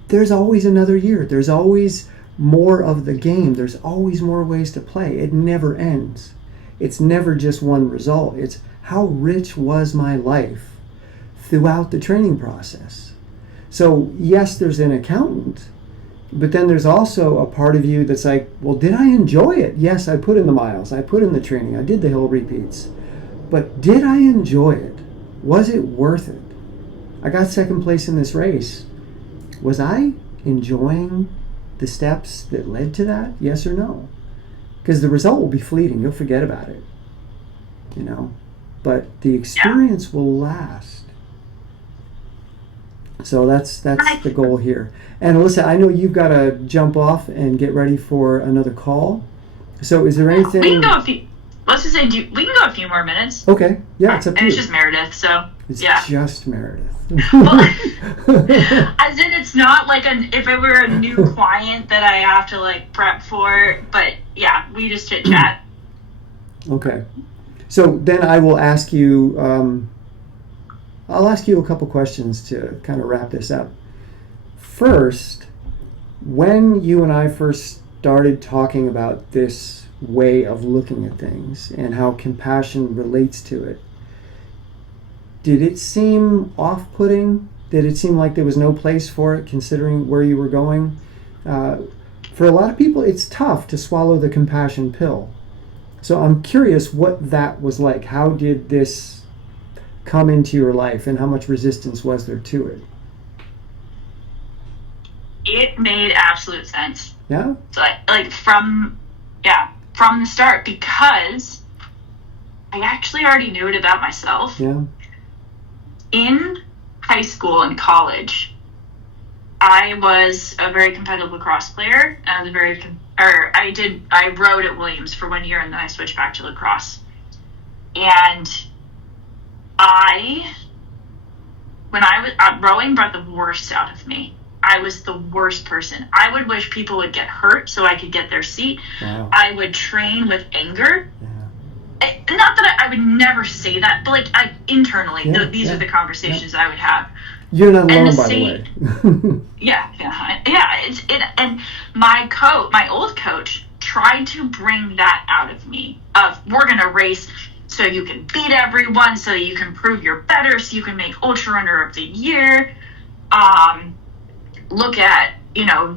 there's always another year. There's always more of the game. There's always more ways to play. It never ends. It's never just one result. It's how rich was my life throughout the training process. So yes, there's an accountant, but then there's also a part of you that's like, well, did I enjoy it? Yes, I put in the miles, I put in the training, I did the hill repeats, but did I enjoy it? Was it worth it? I got second place in this race. Was I enjoying the steps that led to that? Yes or no? Because the result will be fleeting. You'll forget about it, you know. But the experience will last. So that's the goal here. And Alyssa, I know you've got to jump off and get ready for another call. So is there anything? We can go let's just say we can go a few more minutes. Okay. Yeah, it's up to you. And it's just Meredith, so it's just Meredith. Well, as in, it's not like if it were a new client that I have to like prep for, but yeah, we just chit chat. Okay. So then I will ask you, I'll ask you a couple questions to kind of wrap this up. First, when you and I first started talking about this way of looking at things and how compassion relates to it, did it seem off-putting? Did it seem like there was no place for it considering where you were going? For a lot of people, it's tough to swallow the compassion pill. So I'm curious what that was like. How did this come into your life, and how much resistance was there to it? It made absolute sense. Yeah? So from the start, because I actually already knew it about myself. Yeah. In high school and college, I was a very competitive lacrosse player. I rowed at Williams for 1 year, and then I switched back to lacrosse. And when I was rowing, brought the worst out of me. I was the worst person. I would wish people would get hurt so I could get their seat. Wow. I would train with anger. Yeah. Not that I would never say that, but internally, these are the conversations I would have. You're not alone, by the way. Yeah. And my old coach tried to bring that out of me. We're gonna race so you can beat everyone, so you can prove you're better, so you can make Ultra Runner of the Year. Look at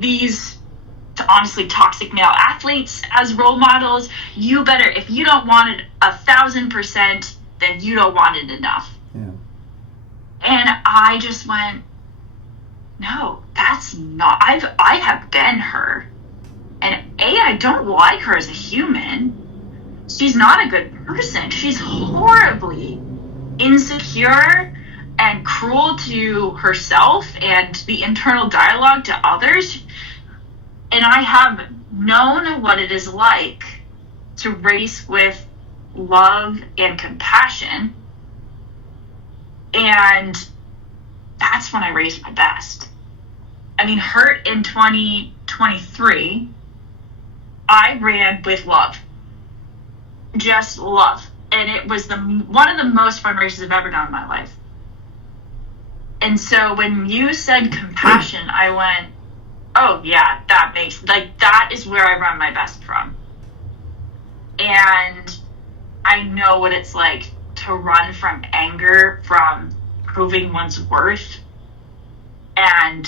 these honestly toxic male athletes as role models. You better, if you don't want it 1,000%, then you don't want it enough. Yeah. And I just went, no, that's not. I have been her, and I don't like her as a human. She's not a good person. She's horribly insecure and cruel to herself and the internal dialogue to others. And I have known what it is like to race with love and compassion. And that's when I raced my best. I mean, hurt in 2023, I ran with love. Just love. And it was one of the most fun races I've ever done in my life. And so when you said compassion, I went, oh yeah, that is where I run my best from. And I know what it's like to run from anger, from proving one's worth. And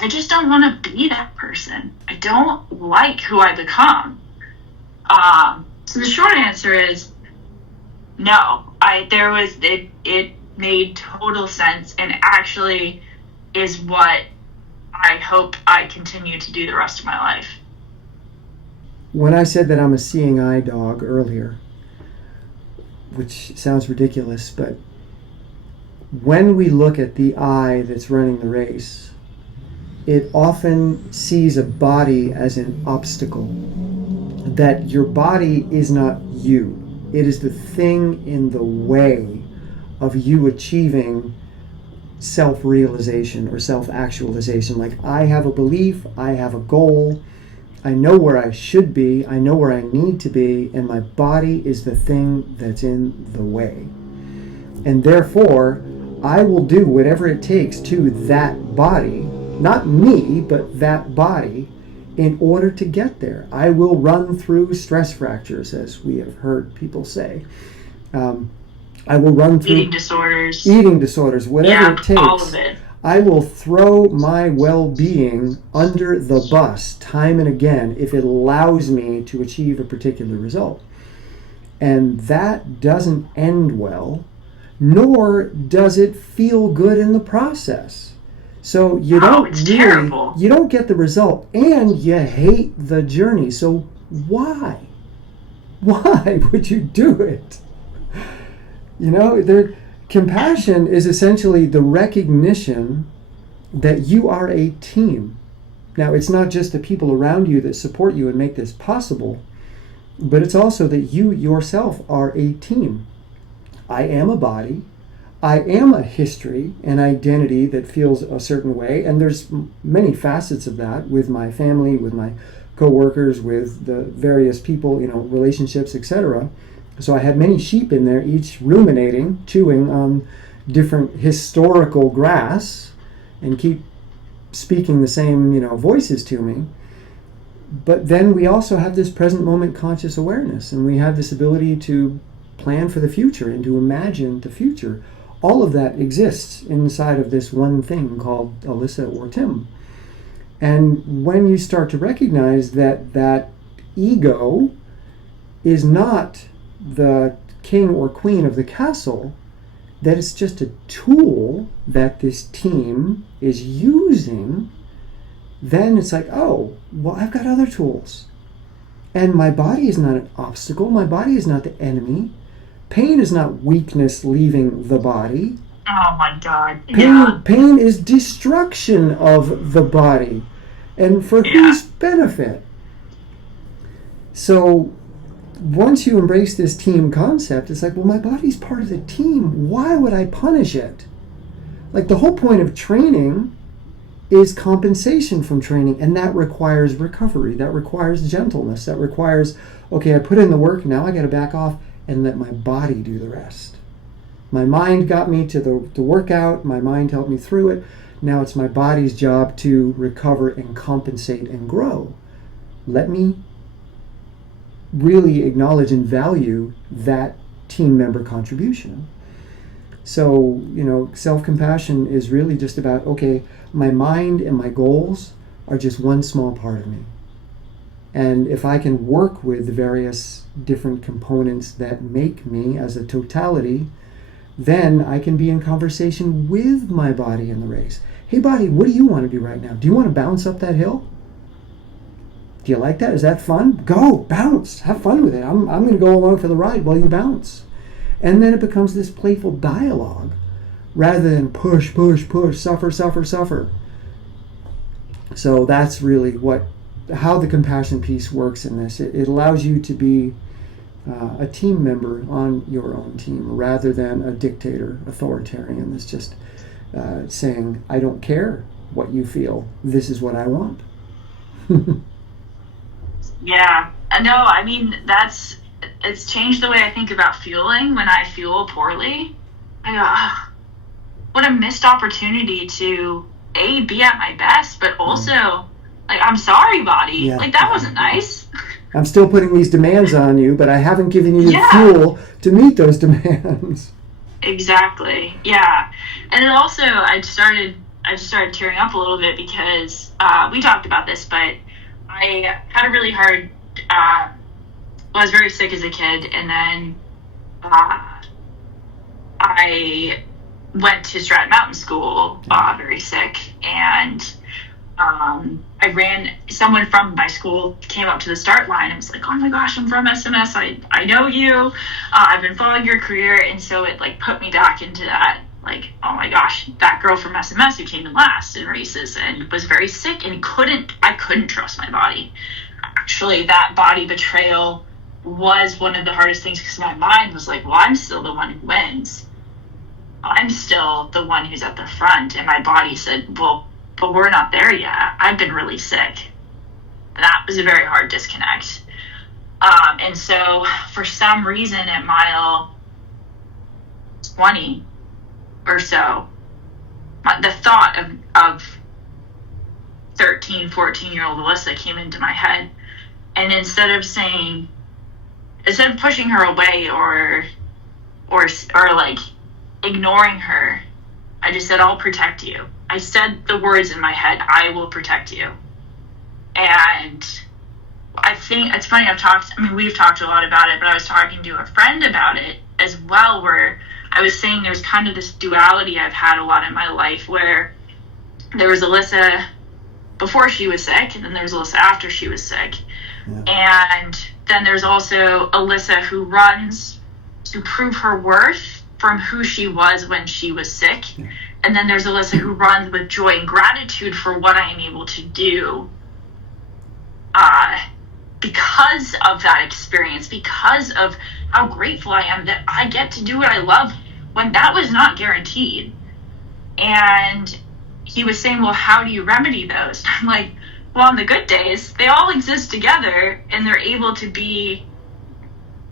I just don't want to be that person. I don't like who I become. So the short answer is no. It made total sense, and actually is what I hope I continue to do the rest of my life. When I said that I'm a seeing eye dog earlier, which sounds ridiculous, but when we look at the eye that's running the race, it often sees a body as an obstacle. That your body is not you. It is the thing in the way of you achieving self-realization or self-actualization. Like, I have a belief, I have a goal, I know where I should be, I know where I need to be, and my body is the thing that's in the way. And therefore, I will do whatever it takes to that body, not me, but that body, in order to get there. I will run through stress fractures, as we have heard people say. I will run through eating disorders, whatever it takes. All of it. I will throw my well-being under the bus time and again if it allows me to achieve a particular result. And that doesn't end well, nor does it feel good in the process. So you don't get the result, and you hate the journey. So why? Why would you do it? Compassion is essentially the recognition that you are a team. Now, it's not just the people around you that support you and make this possible, but it's also that you yourself are a team. I am a body. I am a history, an identity that feels a certain way, and there's many facets of that with my family, with my co-workers, with the various people, relationships, etc. So I have many sheep in there, each ruminating, chewing on different historical grass, and keep speaking the same, voices to me. But then we also have this present moment conscious awareness, and we have this ability to plan for the future and to imagine the future. All of that exists inside of this one thing called Alyssa or Tim. And when you start to recognize that ego is not the king or queen of the castle, that it's just a tool that this team is using, then it's like, oh, well, I've got other tools. And my body is not an obstacle. My body is not the enemy. Pain is not weakness leaving the body. Oh my God. Yeah. Pain is destruction of the body. And for whose benefit? So once you embrace this team concept, it's like, well, my body's part of the team. Why would I punish it? Like, the whole point of training is compensation from training, and that requires recovery. That requires gentleness. That requires, okay, I put in the work, now I got to back off and let my body do the rest. My mind got me to the workout. My mind helped me through it. Now it's my body's job to recover and compensate and grow. Let me really acknowledge and value that team member contribution. So, self-compassion is really just about, okay, my mind and my goals are just one small part of me. And if I can work with the various different components that make me as a totality, then I can be in conversation with my body in the race. Hey, body, what do you want to do right now? Do you want to bounce up that hill? Do you like that? Is that fun? Go, bounce, have fun with it. I'm going to go along for the ride while you bounce. And then it becomes this playful dialogue rather than push, push, push, suffer, suffer, suffer. So that's really how the compassion piece works in this. It allows you to be a team member on your own team rather than a dictator, authoritarian that's just saying, I don't care what you feel. This is what I want. Yeah. No, I mean, it's changed the way I think about fueling. When I fuel poorly, I go, oh, what a missed opportunity to be at my best, but also like, I'm sorry, body. Like, that wasn't nice. I'm still putting these demands on you, but I haven't given you the fuel to meet those demands. Exactly. Yeah. And then also I just started tearing up a little bit because we talked about this, but I had a really hard I was very sick as a kid, and then I went to Stratton Mountain School very sick, and someone from my school came up to the start line and was like, oh my gosh, I'm from SMS, I know you, I've been following your career. And so it like put me back into that, like, oh my gosh, that girl from SMS who came in last in races and was very sick and I couldn't trust my body. Actually, that body betrayal was one of the hardest things, because my mind was like, well, I'm still the one who wins. I'm still the one who's at the front. And my body said, well, but we're not there yet. I've been really sick. And that was a very hard disconnect. And so for some reason at mile 20 or so, the thought of 13, 14-year-old Alyssa came into my head. And instead of pushing her away or like ignoring her, I just said, I'll protect you. I said the words in my head, I will protect you. And I think it's funny, we've talked a lot about it, but I was talking to a friend about it as well, where I was saying there's kind of this duality I've had a lot in my life, where there was Alyssa before she was sick, and then there was Alyssa after she was sick. Yeah. And then there's also Alyssa who runs to prove her worth from who she was when she was sick. Yeah. And then there's Alyssa who runs with joy and gratitude for what I am able to do because of that experience, because of how grateful I am that I get to do what I love when that was not guaranteed. And he was saying, well, how do you remedy those? I'm like, well, on the good days, they all exist together and they're able to be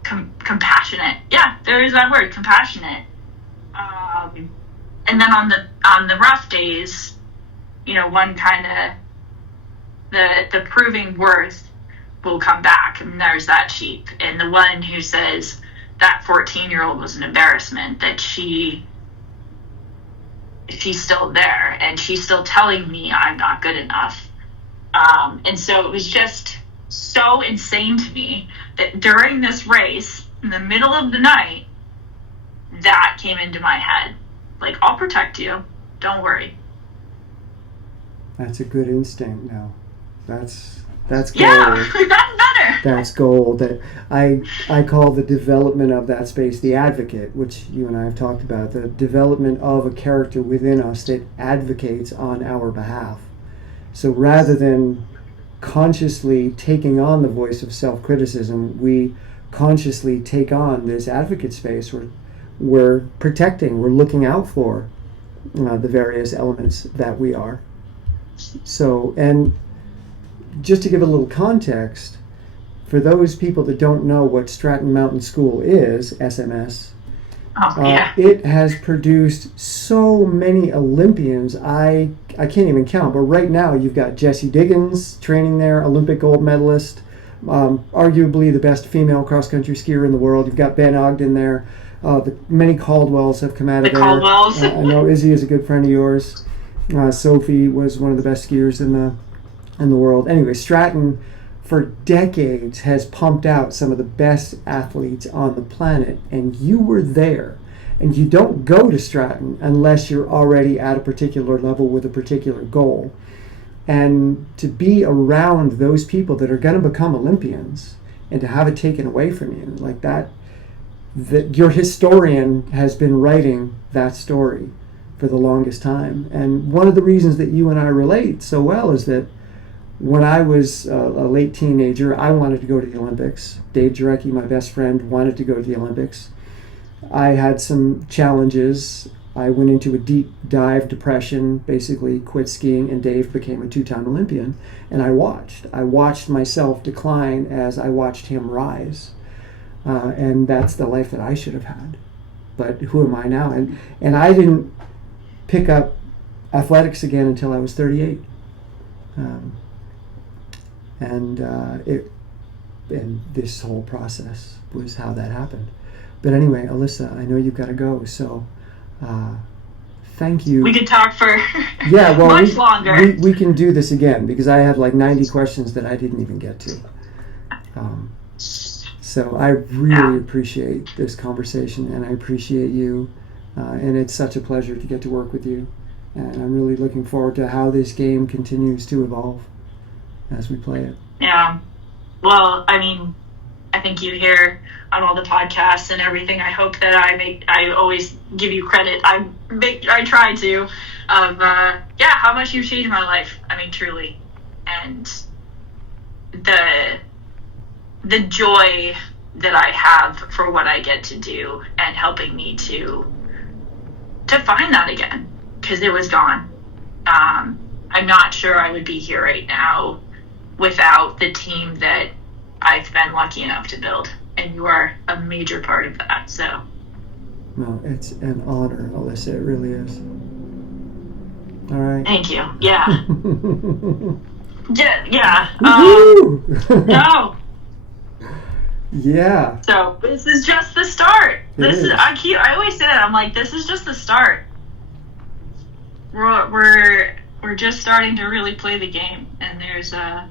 compassionate. Yeah, there is that word, compassionate. And then on the rough days, one kind of the proving worth will come back, and there's that sheep, and the one who says that 14-year-old was an embarrassment, that she's still there and she's still telling me I'm not good enough. And so it was just so insane to me that during this race, in the middle of the night, that came into my head. Like, I'll protect you. Don't worry. That's a good instinct now. That's gold. Yeah, we've gotten better. That's gold. I call the development of that space the advocate, which you and I have talked about, the development of a character within us that advocates on our behalf. So rather than consciously taking on the voice of self-criticism, we consciously take on this advocate space where we're protecting, we're looking out for the various elements that we are. So, and just to give a little context, for those people that don't know what Stratton Mountain School is, SMS, it has produced so many Olympians, I can't even count, but right now you've got Jessie Diggins training there, Olympic gold medalist, arguably the best female cross-country skier in the world. You've got Ben Ogden there. Many Caldwells have come out of there. Caldwells. I know Izzy is a good friend of yours. Sophie was one of the best skiers in the world. Anyway, Stratton for decades has pumped out some of the best athletes on the planet, and you were there. And you don't go to Stratton unless you're already at a particular level with a particular goal. And to be around those people that are going to become Olympians and to have it taken away from you like that your historian has been writing that story for the longest time. And one of the reasons that you and I relate so well is that when I was a late teenager, I wanted to go to the Olympics. Dave Jarecki, my best friend, wanted to go to the Olympics. I had some challenges. I went into a deep dive depression, basically quit skiing, and Dave became a 2-time Olympian. And I watched myself decline as I watched him rise. And that's the life that I should have had. But who am I now? And I didn't pick up athletics again until I was 38. And this whole process was how that happened. But anyway, Alyssa, I know you've got to go, so thank you. We could talk for much longer. We can do this again because I have like 90 questions that I didn't even get to. So I really appreciate this conversation, and I appreciate you, and it's such a pleasure to get to work with you. And I'm really looking forward to how this game continues to evolve as we play it. Yeah. Well, I mean, I think you hear on all the podcasts and everything, I hope that I always give you credit. I try to, of, how much you've changed my life. I mean, truly. And the joy that I have for what I get to do and helping me to find that again, because it was gone. I'm not sure I would be here right now without the team that I've been lucky enough to build, and you are a major part of that. So, no, it's an honor, Alyssa. It really is. All right. Thank you. Yeah. Yeah. No. Yeah. So this is just the start. I always say that. I'm like, this is just the start. We're just starting to really play the game, and there's a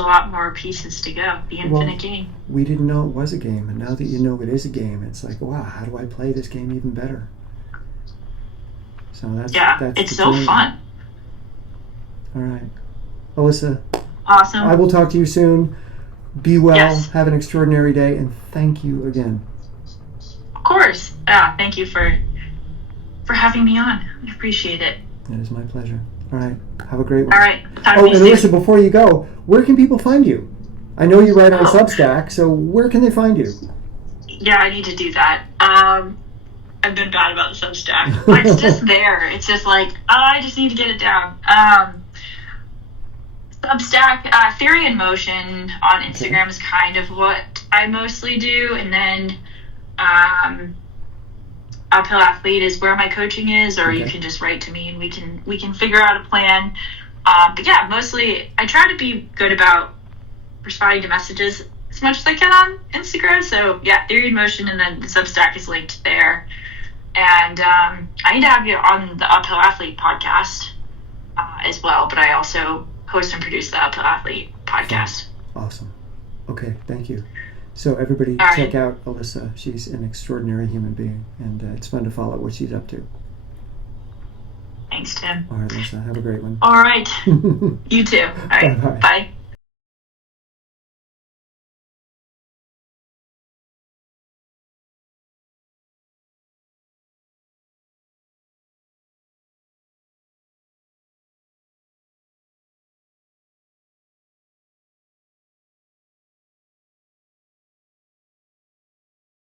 lot more pieces to go. The infinite game. We didn't know it was a game, and now that you know it is a game, it's like, wow, how do I play this game even better? So that's it's so fun. All right, Alyssa. Awesome. I will talk to you soon. Be well. Yes. Have an extraordinary day, and thank you again. Of course. Yeah. Thank you for having me on. I appreciate it. It is my pleasure. All right. Have a great one. All right. And Alyssa, before you go, where can people find you? I know you write on Substack, so where can they find you? Yeah, I need to do that. I've been bad about the Substack. It's just there. It's just like, I just need to get it down. Substack, Theory in Motion on Instagram is kind of what I mostly do. And then Uphill Athlete is where my coaching is, or you can just write to me and we can figure out a plan. But yeah, mostly I try to be good about responding to messages as much as I can on Instagram. So yeah, Theory in Motion, and then the Substack is linked there. And I need to have you on the Uphill Athlete podcast as well, but I also host and produce the Uphill Athlete podcast. Awesome. Okay, thank you. So everybody All check right. out Alyssa. She's an extraordinary human being, and it's fun to follow what she's up to. Thanks, Tim. All right, Alyssa, have a great one. All right. You too. All right. Bye-bye. Bye.